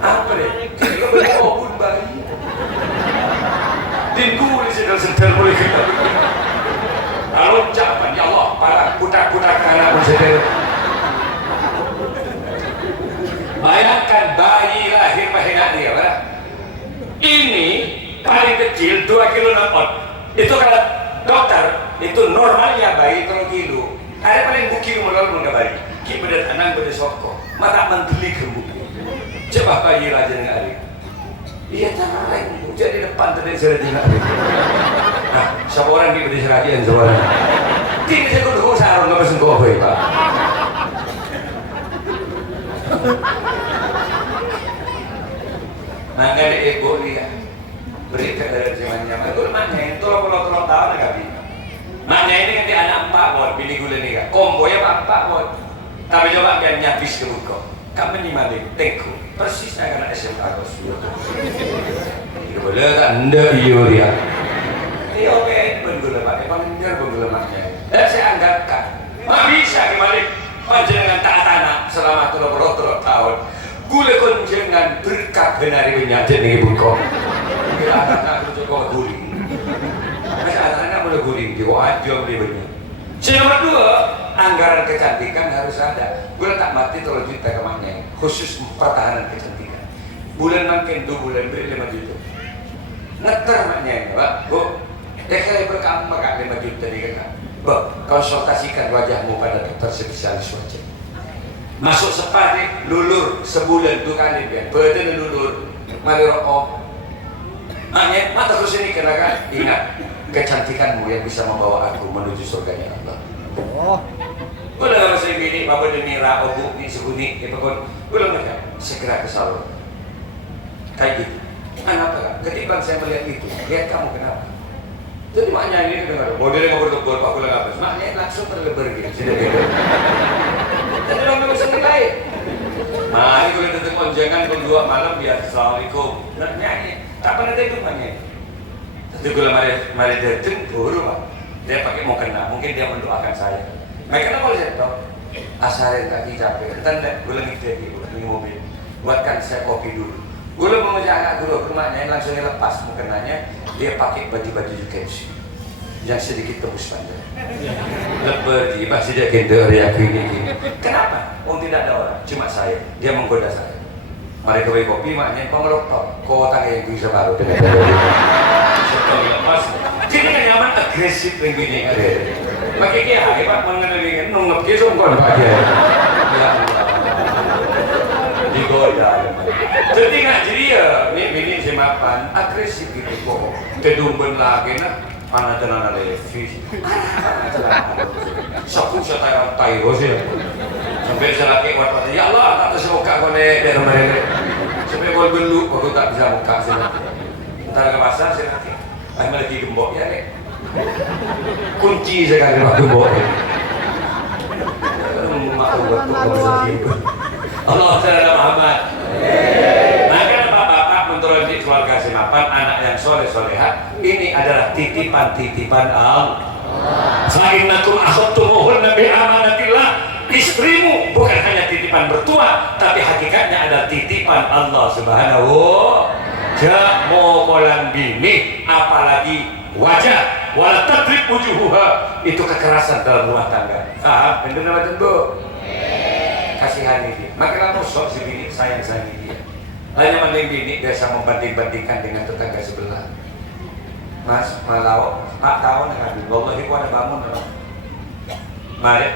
Apa deh? Kita berobun bayi. Dinku boleh sendal boleh kita. Lalu ucapan ya Allah para budak-budak anak bersedel. Bayangkan bayi lahir mahina dia, Pak. Ini paling kecil 2 kilo 6 on. Itu kalau dokter itu normalnya bayi 3 kilo. Ada paling bukti mulai menggak bayi. Ki bedet anang bedet soko. Mata menteli gemuk. Coba bayi raja dengan adik. Iya tangan lain. Jadi depan tadi saya dengan adik. Nah, siapa orang di bedet raja yang seorang. Tidak saya kudu sarung nggak pesen kopi Pak. Maka ada ibu dia beri dari zamannya. Itu maknya itu tolong tahun nggak bi. Maknya ini kan di anak 4 won, bini gula nih kan. Kombo ya 4 won. Tapi coba biar nyabis ke buku. Kamu ni malik teko. Persis saya kena SMA kos. Tidak boleh tak anda iyo dia. Ini oke, penggula pakai pengejar penggula maknya. Dan saya anggapkan, mak bisa kembali panjenengan taat Boleh kon jangan berkat benari banyak nih buko. Kira anak-anak itu kok guling. Mas anak-anak boleh guling juga aja beli banyak. Nomor 2, anggaran kecantikan harus ada. Bulan tak mati 3 juta kemana? Khusus pertahanan kecantikan. Bulan makin 2 bulan beri 5 juta. Ngeter maknya, Pak. Bu, kalau berkamu maka 5 juta nih kan. Bu, konsultasikan wajahmu pada dokter spesialis wajah. Masuk spa nih, lulur sebulan 2 kali biar. Badan lulur, mari rokok. Maknya mata terus ini kenakan. Ingat, kecantikanmu yang bisa membawa aku menuju surganya Allah. Oh. Udah nggak masih gini, bapak demi raobu ini seguni, ya pokok. Udah nggak segera ke salon. Kayak gitu. Kenapa kan? Ketimbang saya melihat itu, lihat kamu kenapa? Jadi maknya ini dengar, modelnya nggak bertebal, aku lagi apa? Maknya langsung terlebar gitu, sudah gitu. Jadi orang bisa nilai. Nah, ini kalau ketemu jangan kedua malam biar assalamualaikum. Nah, nyanyi. Kapan ada itu maknya? Jadi kalau mari datang baru Pak. Dia pakai mau kena, mungkin dia mendoakan saya. Mereka kenapa saya tahu? Asarin kaki capek. Tanda gue lagi di mobil. Buatkan saya kopi dulu. Gue mau ngajak anak dulu ke rumahnya, langsung lepas mukenanya. Dia pakai baju-baju UKC yang sedikit tembus panjang. Lebar di pasti dia gendor ya gini. Kenapa? Tidak ada orang, cuma saya. Dia menggoda saya. Mari kopi kopi maknya pengelotok. Kau tanya yang bisa baru dengan lepas. Jadi kan nyaman agresif begini ada. Pakai kia hari Pak mengenali nunggu kisah kon Pak dia. Digoda. Jadi nggak jadi ya, ini si mapan agresif gitu kok. Kedumben lagi nak mana jalan levis. Sapu saya tayo sih. Sampai saya lagi buat ya Allah tak terus muka kau dari mereka. Sampai kau belu, kau tak bisa muka sih. Ntar ke pasar saya nanti. Aku lagi gembok ya nek. Kunci sekali waktu gembok. Allah Taala Muhammad. Maka bapak-bapak menurut di keluarga Simapan anak yang soleh soleha ini adalah titipan Allah. Fa'innakum akhadtumuhunna bi amanatillah. Istrimu bukan hanya titipan bertua, tapi hakikatnya adalah titipan Allah Subhanahu. Jak mau kolang bini, apalagi wajah, wala tadrib wujuhuha, itu kekerasan dalam rumah tangga. Paham? Benar macam bu? Kasihani dia. Maka kamu sok si bini sayang-sayangi dia. Hanya mending bini biasa membanding-bandingkan dengan tetangga sebelah. Mas, malau, 4 tahun dengan bini. Wallahi ku ada bangun. Mari,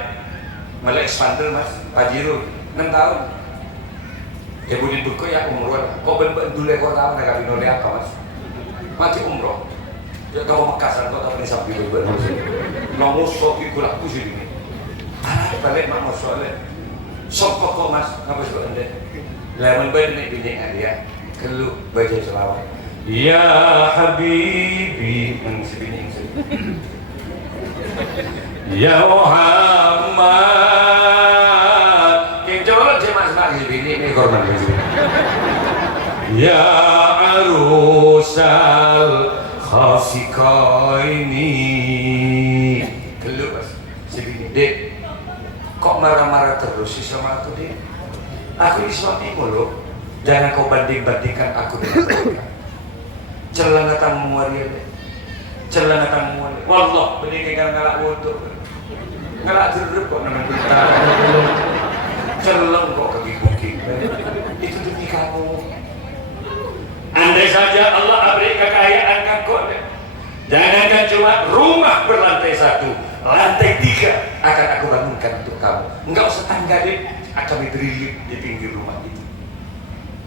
malah expander mas, Pajiro, 6 tahun. Ya budin buku ya umroh. Kok ben dulu kok tahu nak kabin oleh apa mas? Mati umroh. Ya kau Makassar kau tak pernah sampai ben. Nomor sok ikut aku sih ini. Balik mak soalnya. Sok kok mas, ngapa sih anda? Lawan ben ni bini dia. Kelu baca selawat. Ya Habibi, sebini ini. Ya Muhammad. Kencoba cemas lagi bini ini korban lagi. Ya arusal khafikaini. Kelu mas, sebini dek. Kok marah-marah terus sih sama aku dek? Aku ini suamimu loh. Jangan kau banding-bandingkan aku dengan mereka. Celana tangmu waria dek. Celana tangmu waria. Wallah, benih kan ngalak wudhu. Ngalak jeruk kok namanya berita. Celeng kok kaki-kaki. Itu demi kamu. Andai saja Allah beri kekayaan kamu, jangankan cuma rumah berlantai 1, lantai 3 akan aku bangunkan untuk kamu. Enggak usah tangga deh, akan diri di pinggir rumah itu.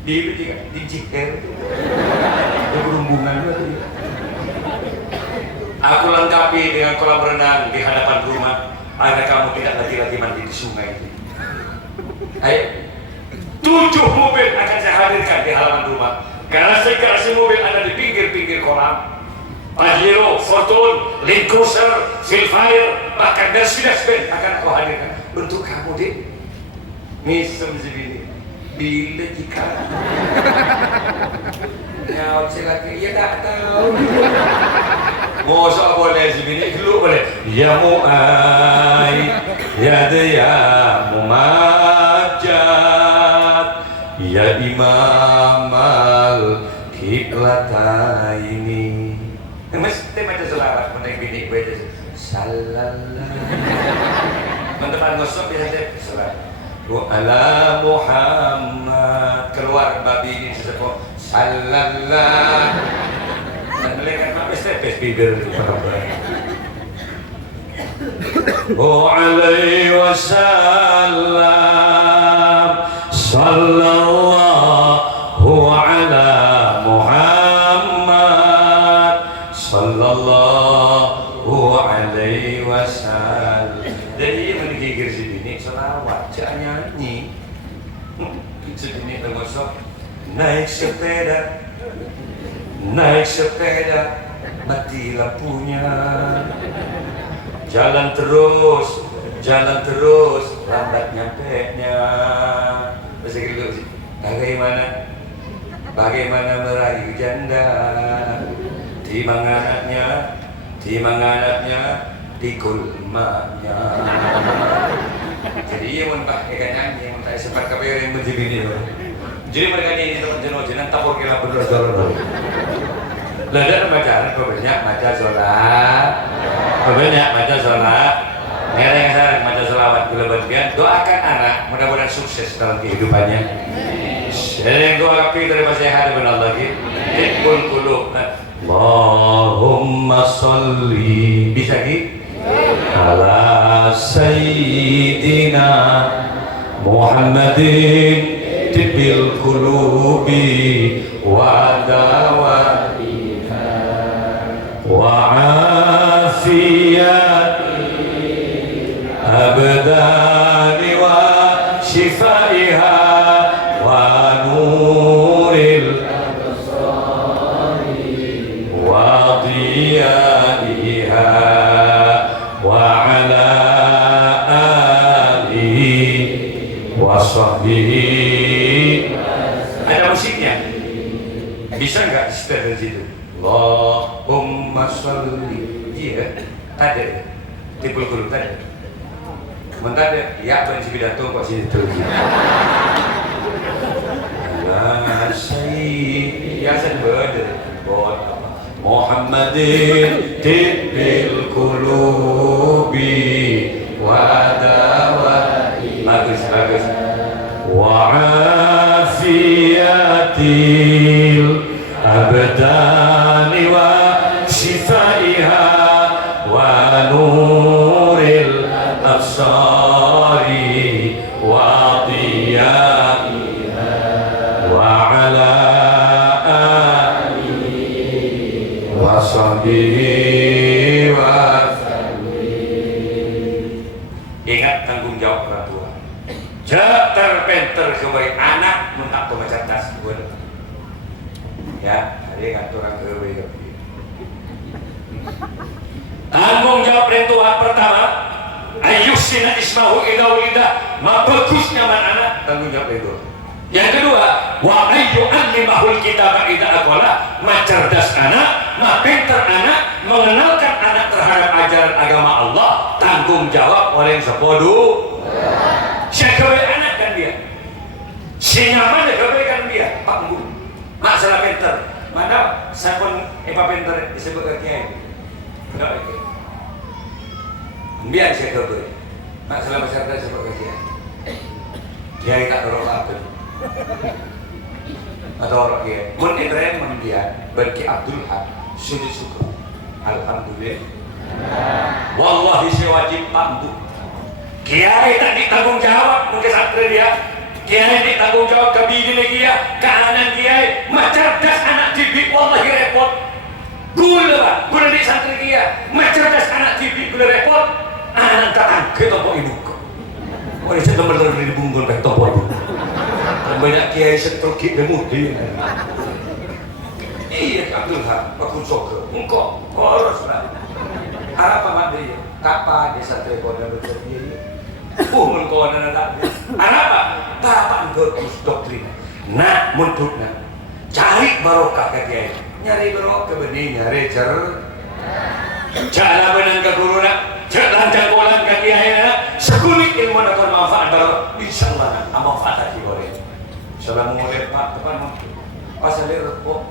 Di jiher, berhubungan lagi. Aku lengkapi dengan kolam renang di hadapan rumah agar kamu tidak lagi mandi di sungai. Ayo, 7 mobil akan saya hadirkan di halaman rumah. Karena sekarang mobil ada di pinggir-pinggir kolam. Pajero, Fortune, Land Cruiser, Silfire, bahkan Mercedes-Benz akan aku hadirkan untuk kamu deh. Misem segini, bila jika nyawa lagi, ya tak tahu. Masa boleh segini, dulu boleh. Ya Mu'ay, ya Mu'majat, ya baca sallallahu. Teman-teman ngosok biasa salat. Wa ala Muhammad keluar babi ini sesekok sallallahu. Dan mereka apa bibir alaihi wasallam sallallahu ala Muhammad sallallahu alaihi wasallam. Jadi menggigir sedini selawat jangan nyanyi. Sedini tergosok naik sepeda mati lampunya, jalan terus lambat nyampe nya. Bagaimana merayu janda di manganatnya di kulmanya. Jadi ia mun pakai nyanyi mun tak sempat kabeh yang menjibini. Jadi mereka ini jenuh-jenuh tapur kira bener-bener. Lalu macam banyak macam sholat, ngereng sarang macam sholawat gula bagian. Doakan anak mudah-mudahan sukses dalam kehidupannya. Sering doa kapi dari sehat benar lagi. Timbul kulub. Allahumma sholli bisa ki ala sayyidina Muhammadin tibbil qulubi wa dawaiha wa afiyati abdani wa shifaiha wa nuril absari wa diyaiha wa ala alihi wa sahbihi. Ada musiknya, bisa nggak setel di situ? Allahumma sholli, iya, ada, timbul guru tadi, mentade, ya ben si pidato kok sini terus. Allah Sayyid, ya sen bener, buat Muhammadin tibbil qulubi wa dawai, bagus. Wa'afiyatil abdani wa shifaiha wa nuril absari wa diyaiha wa ala alihi wa sahbihi wa sallim. Ingat tanggung jawab orang tua. Terpenter sebagai anak mentak pemecah tas ya, ada yang orang kewe. Tanggung jawab orang tua pertama, ayyusina ismahu idza ulida, ma bagus nyaman anak, tanggung jawab itu. Yang kedua, wa ayyu'allimahul kitaba idza aqala, ma cerdas anak, ma pintar anak, mengenalkan anak terhadap ajaran agama Allah, tanggung jawab oleh sepodo. Saya anak kan dia, si nyaman kan dia, Pak Bu. Masalah pinter, mana saya pun pinter disebut ke kiai, enggak lagi. Biar saya kebeli, masalah masyarakat disebut ke kiai. Kiai tak dorong apa, atau orang kiai. Mun Ibrahim dia, berki Abdul Haq, sudah syukur, alhamdulillah. Wallahi saya wajib Pak Bu. Kiai tak ditanggung jawab mungkin santri dia. Kiai ditanggung jawab ke bini dia, ke anak kiai. Cerdas anak didik wallahi repot. Gula di santri dia. Cerdas anak didik gula repot. Anak tak ke tombol ibu. Wah ini saya benar di bungkun ke tombol ibu. Banyak kiai setruk demudi. Iya Abdul Haq, Pak Kunsoko. Engkau haruslah. Apa mandi? Kapan di santri kau dah berjadi? Mun kau anak apa? Bapak bagus doktrin. Nak muntut nak. Cari barokah ke kiai. Nyari barokah benih nyari cer. Cara benar ke guru nak. Jalan jagoan ke kiai nak. Sekulit ilmu nak bermanfaat barokah. Insyaallah nak manfaat hati boleh. Assalamualaikum Pak teman. Pas ada repot.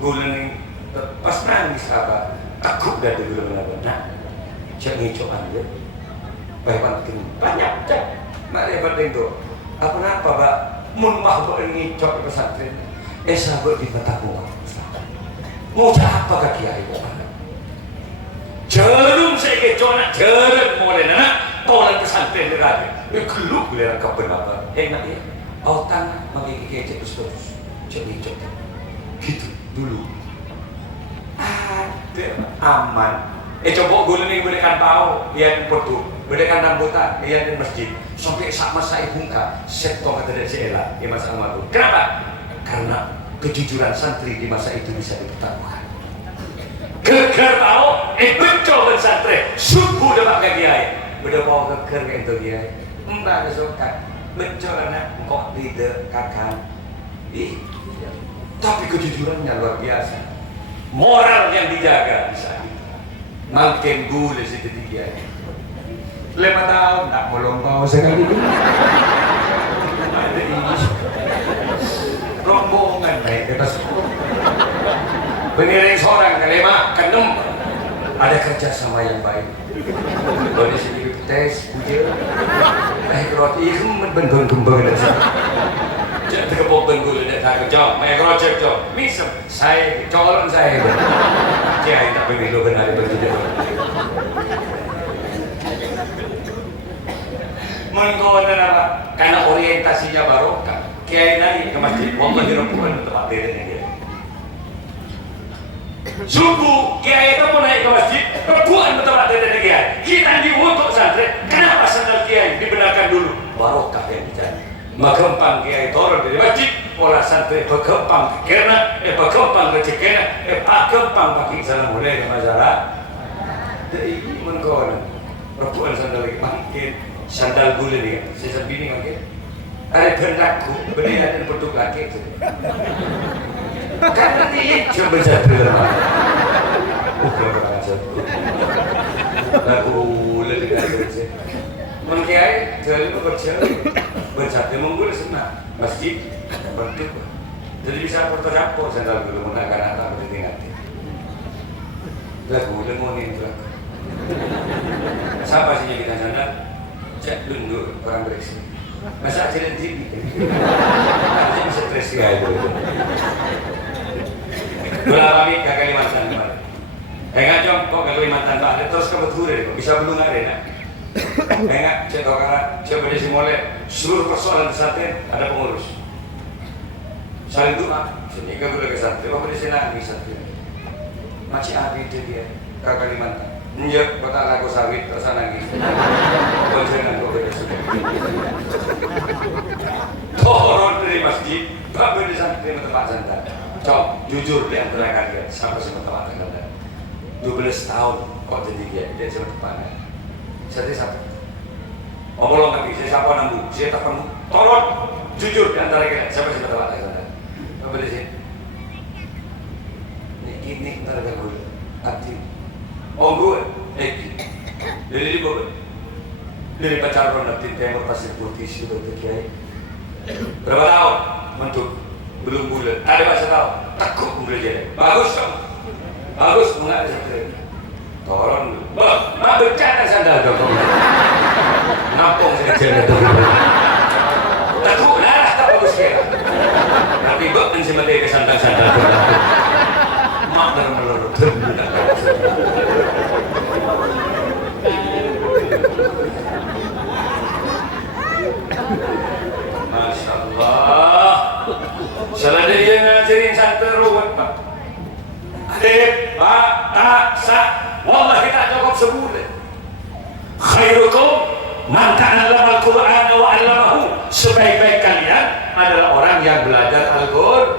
Gulen pas nangis apa? Tak takut dah dulu benar-benar cak ngicokan dia penting banyak cak mari penting tu apa Pak mun mah buat ngicok di pesantren sahabat di mata gua mau apa ke kiai bukan jarum saya ngicok nak jarum boleh nak tolong pesantren di raja geluk boleh rangkap benar enak ya autan magi kiai terus cak ngicok gitu dulu ada aman coba gue nih berikan bau yang pertu berikan rambutan yang di masjid sampai saat masa ibungka sektor kata dari Sela di masa Amadu kenapa? Karena kejujuran santri di masa itu bisa dipertaruhkan geger bau bencol dan santri subuh dapat ke kiai beda bawa geger ke itu kiai mbak suka bencol anak kok tidak kakak tapi kejujurannya luar biasa moral yang dijaga bisa makin gula sedikit dia 5 tahun tak bolong kau sekali ada ini rombongan naik ke atas pengiring seorang kelima keenam ada kerjasama yang baik boleh sedikit tes puja roti bentuk kembang dan jangan terkepuk benggul dan tak kejauh mereka cek misem saya colon saya kiai tak pemilu benar begitu mengkonon apa karena orientasinya barokah kiai naik ke masjid wallahi rabbukan tempat dirinya dia subuh kiai itu mau naik ke masjid rebuan tempat dirinya kiai kita diutuk santri kenapa sandal kiai dibenarkan dulu barokah yang dicari magempang kiai turun dari masjid pola santri berkembang karena berkembang rezekina berkembang pakai sana mulai ke masyarakat jadi mengkonon rebuan sandal makin sandal gula dia sisa bini makin ada benakku berdiri dan bentuk laki karena dia cuma bersatu bukan berasa lagu gula dengan kerja mengkiai jalan bersatu menggul senang masjid bentuk jadi bisa berterampur sandal gula menangkan anak bertingkat lagu lemonin lagu siapa sih kita sandal cek dulu orang bereksi masa ajaran TV artinya bisa stres ya itu dua pamit ke Kalimantan kemarin ngajong kok ke Kalimantan Pak terus ke Betul bisa belum ada enggak cek kakak coba di simole seluruh persoalan pesantren ada pengurus saling doa sehingga boleh ke santri apa di sini lagi santri masih ada itu dia ke Kalimantan iya kota lagu sawit terus nangis konsenan kok beda sudah turun dari masjid bapak di santri tempat santai cok jujur di antara kalian sampai sama tempat kalian 12 tahun kok jadi dia sama tempatnya saya siapa? Omolong lagi, saya siapa nambu, saya tak kamu tolong jujur di antara kita siapa sih tempat kalian apa di sini ini antara gue aktif gue dari gue dari pacar nanti timur pasir putih sudah terkiai berapa tahun untuk belum bulan ada masa tahu takut belajar bagus mengalir sekali tolong mak bercanda sandal dong nampung saja takut lah tak bagus kira tapi bak dan semati ke sandal mak melulu Masya Allah salah dia ngajarin santri ruwet Pak Adib, Pak, Tak, Sa wallahi tak cukup sebulan khairukum man ta'allama al-Qur'an wa 'allamahu sebaik-baik kalian adalah orang yang belajar Al-Qur'an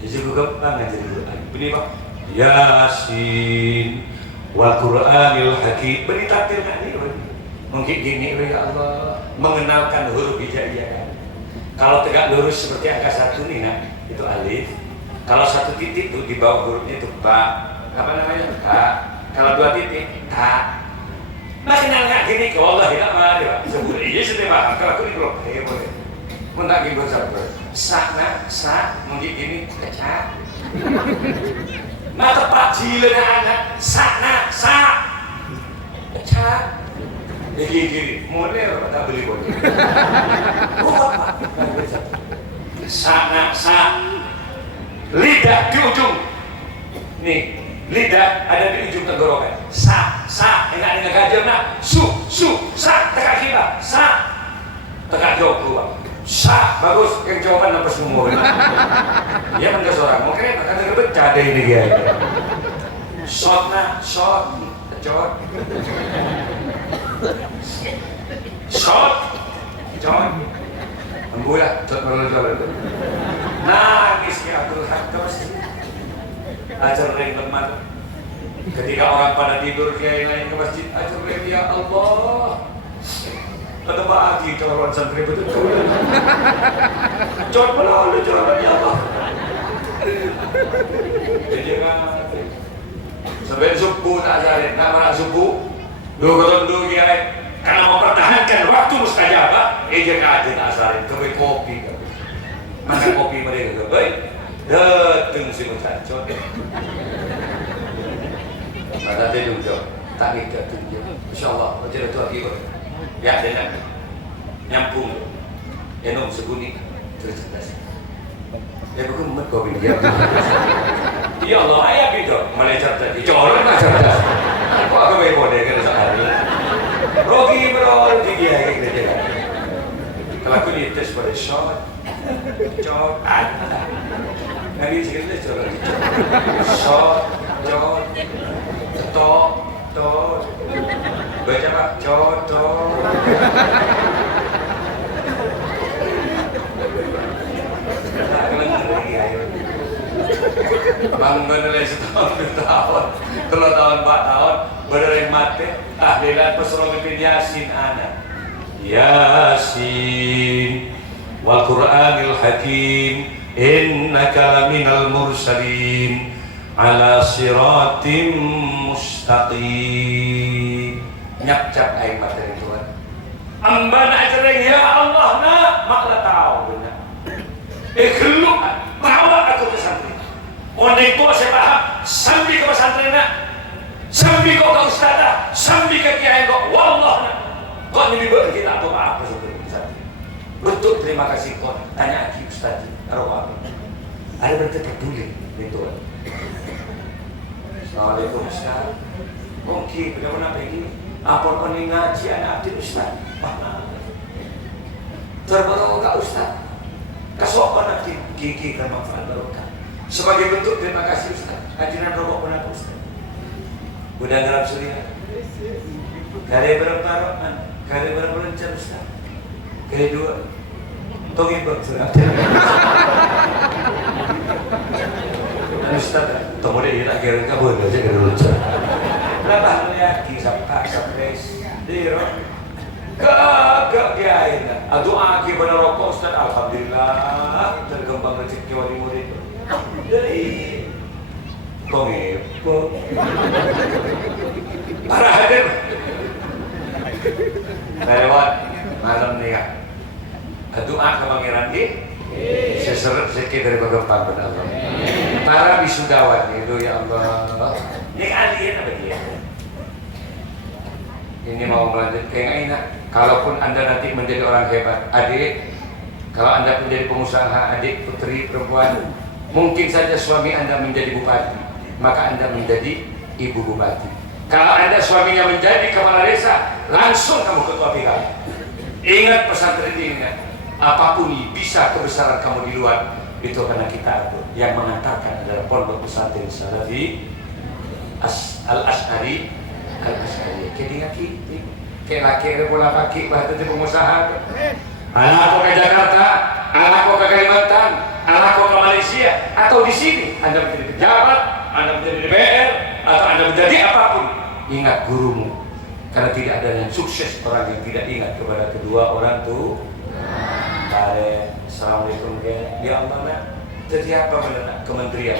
jadi gue gampang ngajarin Quran ini Pak Yasin wal Qur'anil Hakim beri takdir kan ini mungkin gini ya Allah mengenalkan huruf hijaiyah kalau tegak lurus seperti angka 1 nih nah itu alif kalau 1 titik tuh di bawah hurufnya itu ba apa namanya ha kalau 2 titik ta nah kenal nggak gini ke Allah ya mari Pak sebut iya sudah paham kalau aku ini belum boleh pun tak gini sabar sa mungkin gini kecak nah tepat sila na anak, sa. Sa. Kiri, mulai orang tak beli boleh. Buat apa? Sa. Lidah di ujung. Nih, lidah ada di ujung tenggorokan. Sa. Enak dengan gajah nak. Su. Sa. Tekak kita. Sa. Tekak jauh keluar. Sa. Bagus. Yang jawaban apa semua. Ya kan seorang. Mungkin akan terpecah deh ini dia. Shot. Jod. Membulat, jual. Nangis ya Abdul Haq terus. Ajar ring lemah. Ketika orang pada tidur kiai lain ke masjid, ajar ring ya Allah. Ada bagi calon santri betul. Jod melalui jalan ya Allah. Jadi kan sampai subuh tak ajarin, nak mana subuh? Dulu kiai. Karena mempertahankan waktu mustajabah, jaga aja tak asarin, kebaik kopi. Makan kopi mereka kebaik, datang si muncacot. Mata dia duduk, tak nikah tunjuk. InsyaAllah, macam itu lagi pun. Ya, dengan nyampung, enom seguni, cerdas. Ya, bukan umat kopi dia. Ya Allah, ayah bidok, malah cerdas. Dicorong tak cerdas. Kok aku baik bodoh kan sehari. Rogi berol tinggi lagi kerja. Kalau aku dites pada shot, nanti sikitnya shot, to, baca pak, tak kelengar lagi ayo. Bangun oleh setahun 2 tahun, kalau tahun 4 tahun berarti mati. Tahlilan pesromitin Yasin anak. Yasin wal Qur'anil Hakim innaka laminal mursalin ala siratim mustaqim. Nyap-cap air materi Tuhan. Amba nak cereng ya Allah nak maklah tahu benar. Keluk bawa aku ke santri. Ondek tua saya paham sambil ke pesantren nak. Sambil kau ke ustazah, sambil ke kiai kau, wallah nak. Kau ini beri kita apa sebenarnya pesantren. Betul terima kasih kau. Tanya lagi ustaz, taruh apa? Ada berarti peduli itu. Assalamualaikum ustaz. Mungkin bagaimana begini? Apa kau ni ngaji anak abdi ustaz? Terbarokah ustaz. Kasopan nanti gigi dan manfaat barokah. Sebagai bentuk terima kasih ustaz. Hajiran rokok pun aku ustaz. Udah ngarap surya. Kare berapa lancar ustaz? Kare 2. Tongin bang surya. Ustaz, tunggu deh kita kira kabur aja kare lancar. Berapa lihat kisah surprise. Diro. Kagak kiai. Doa ki pada rokok ustaz, alhamdulillah terkembang rezeki wali murid. Dari Kongepo para hadir lewat malam ni kan doa ke pangeran ki seseret rezeki dari bagempang benar Allah para wisudawan itu ya Allah ini kalian apa dia ini mau melanjut kayak enak kalaupun anda nanti menjadi orang hebat adik kalau anda menjadi pengusaha adik putri perempuan mungkin saja suami anda menjadi bupati maka anda menjadi ibu bupati. Kalau anda suaminya menjadi kepala desa, langsung kamu ketua PKK. Ingat pesantren ini, ingat. Apapun bisa kebesaran kamu di luar, itu karena kita atur. Yang mengantarkan adalah pondok pesantren Salafi Al-Ash'ari Al-Ash'ari. Kayak kita, kayak laki bola kaki, bahkan jadi pengusaha. Anak kau ke Jakarta, anak kau ke Kalimantan, anak kau ke Malaysia, atau di sini anda menjadi pejabat, anda menjadi DPR, atau anda menjadi apapun, ingat gurumu. Karena tidak ada yang sukses orang yang tidak ingat kepada kedua orang tua. Assalamualaikum ya Allah nak. Jadi apa benar kementerian?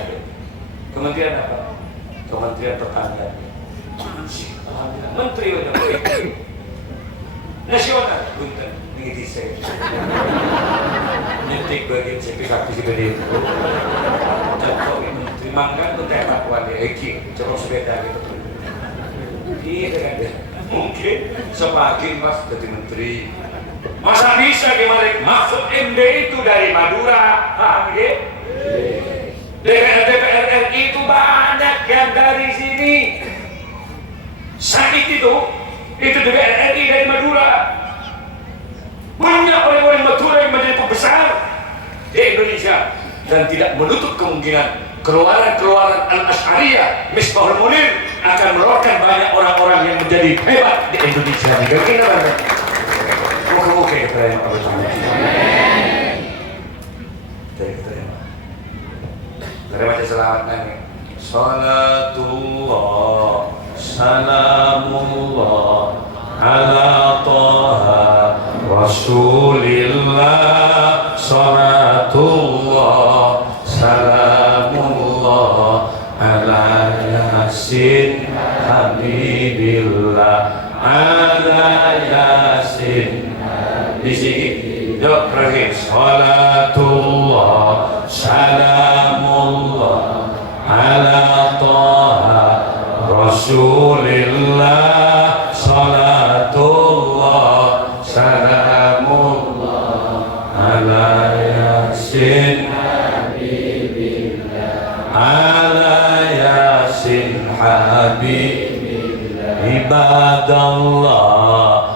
Kementerian apa? Kementerian Pertanian. Menteri nasional, bunten, ini saya. Nyetik bagian CPK di sini. Contoh menteri mangga tuh teh pakuan di Eki, coba sepeda gitu. Iya kan deh. Mungkin sebagian mas jadi menteri. Masa bisa gimana? Maksud MD itu dari Madura, paham ya? DPR RI itu banyak yang dari sini. Sakit itu DPR RI dari Madura. Banyak orang-orang Madura yang menjadi pembesar di Indonesia dan tidak menutup kemungkinan keluaran Al-Asy'ariyah Misbahul Munir akan mengeluarkan banyak orang-orang yang menjadi hebat di Indonesia. Bagaimana? Muka-muka kita yang Terima kasih selamat nanya. Salatullah, salamullah ala Taha Rasulillah. Salatullah, salamullah ala Yasin Habibillah, ala Yasin. Di sini, yuk pergi. Salatullah, salamullah ala Taha Rasulillah. Salatullah, salamullah ala Yasin Habibillah, ala Yasin Habibillah. Ibadallah,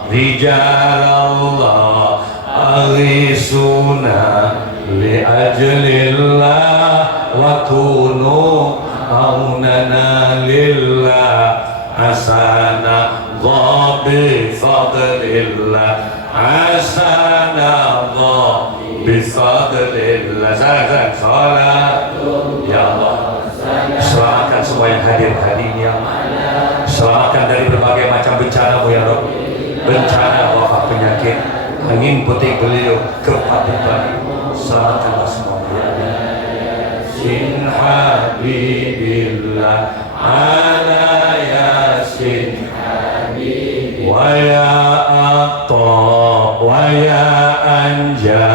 rijalallah, aghisuna li ajlillah wa kunu aunana lillah. Asana dhabi fadlillah, asana dhabi fadlillah. Salat ya Allah, selamatkan semua yang hadir ya Allah. Selamatkan dari berbagai macam bencana ya Rabb. Bencana wabah penyakit, angin puting beliung, gempa beban. Selamatkanlah semuanya. Yasin Habibillah, ala Yasin Habibillah, wa ya Atta, wa ya Anja,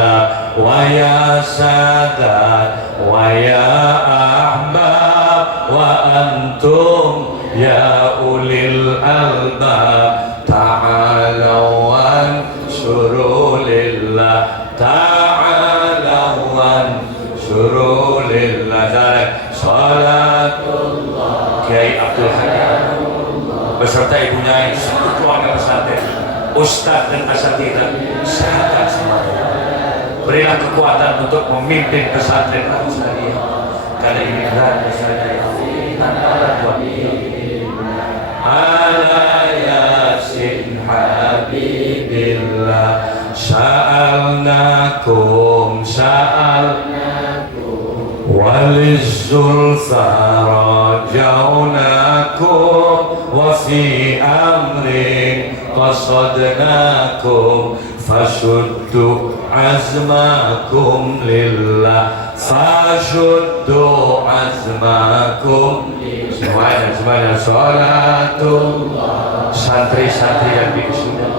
wa ya Sadat, wa ya Ahbab, wa antum ya ulil albab. Ta'alaw anshuru lillah, ta'alaw anshuru lillah. Salatullah Kiai Abdul Hakim beserta ibunya, seluruh keluarga pesantren, ustaz dan asatidzah, sehatkan semuanya. Berilah kekuatan untuk memimpin pesantren Al-Asy'ariyah, karena ini berat misalnya tanpa bantuan ala Yasin Habibillah. Sa'alnakum walizzulfa rajaunakum wa fi amrin qasadnakum fashuddu azmakum lillah, fashuddu azmakum. Semuanya salatullah. Santri-santri yang wisuda,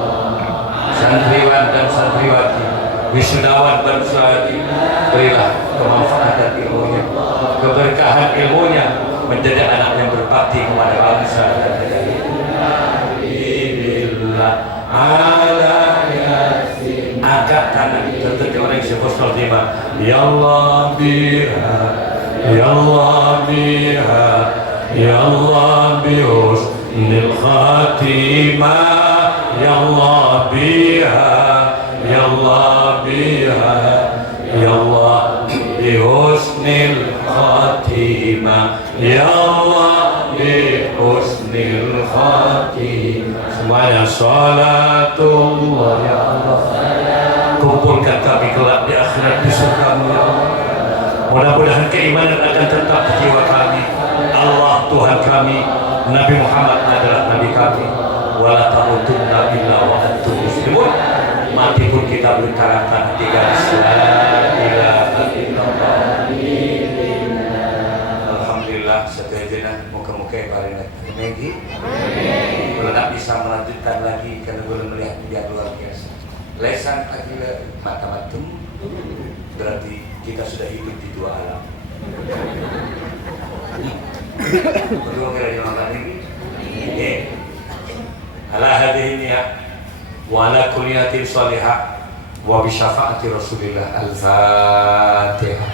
santriwan dan santriwati, wisudawan dan wisudawati, berilah kemanfaatan ilmunya, keberkahan ilmunya, menjadi anak yang berbakti kepada bangsa dan negara. Alhamdulillah ala Yasin. Angkat tangan seperti orang yang sepuluh lima. Ya Allah biha, ya Allah biha, ya Allah bihusnil khatimah, ya Allah biha, ya Allah biha, ya Allah bihusnil khatimah, ya Allah bihusnil khatimah. Semuanya salatullah ya Allah. Kumpulkan kami kelak di akhirat di surga-Mu ya Allah. Mudah-mudahan keimanan akan tetap di jiwa kami. Allah Tuhan kami, Nabi Muhammad adalah Nabi kami. Wala tamutunna illa wa antum muslimun. Mati pun kita berutarakan 3 la ilaha illallah. Alhamdulillah setelah muka-muka bareng lagi. Kalau tak bisa melanjutkan lagi karena belum melihat yang luar biasa. Lesan akila mata-matum berarti kita sudah hidup di 2 alam. Berdua kira di makan ini. Oke. Ala hadhihi niyat wa ala kulliyatin salihah wa bi syafaati Rasulillah al-Fatihah.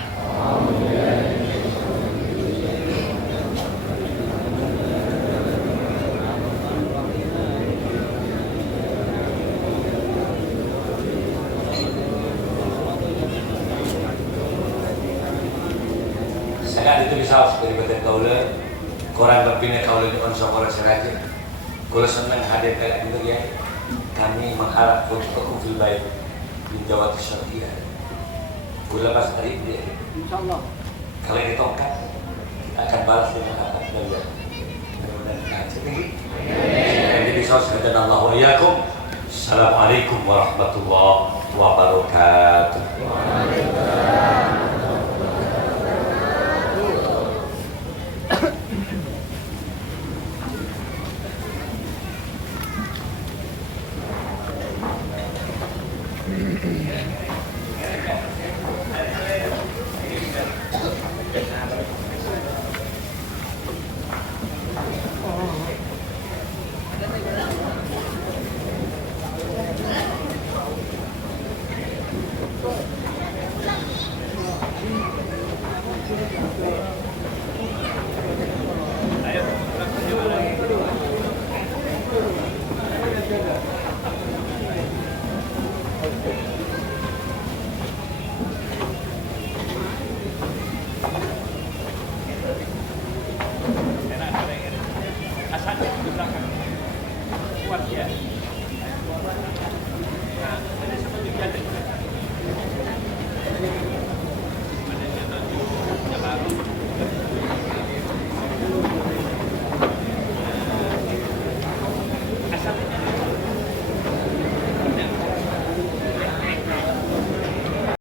Saya itu bisa dari badan kaula, korang berbina kaula dengan seorang seraja. Kalau senang hadir kayak gitu ya, kami mengharap untuk fil baik di Jawa Syariah. Gula pas hari ini, insyaallah. Kalau ini tongkat, kita akan balas dengan akad kalian. Mudah-mudahan tinggi. Jadi bisa sekalian Allah wa iyyakum. Assalamualaikum warahmatullahi wabarakatuh.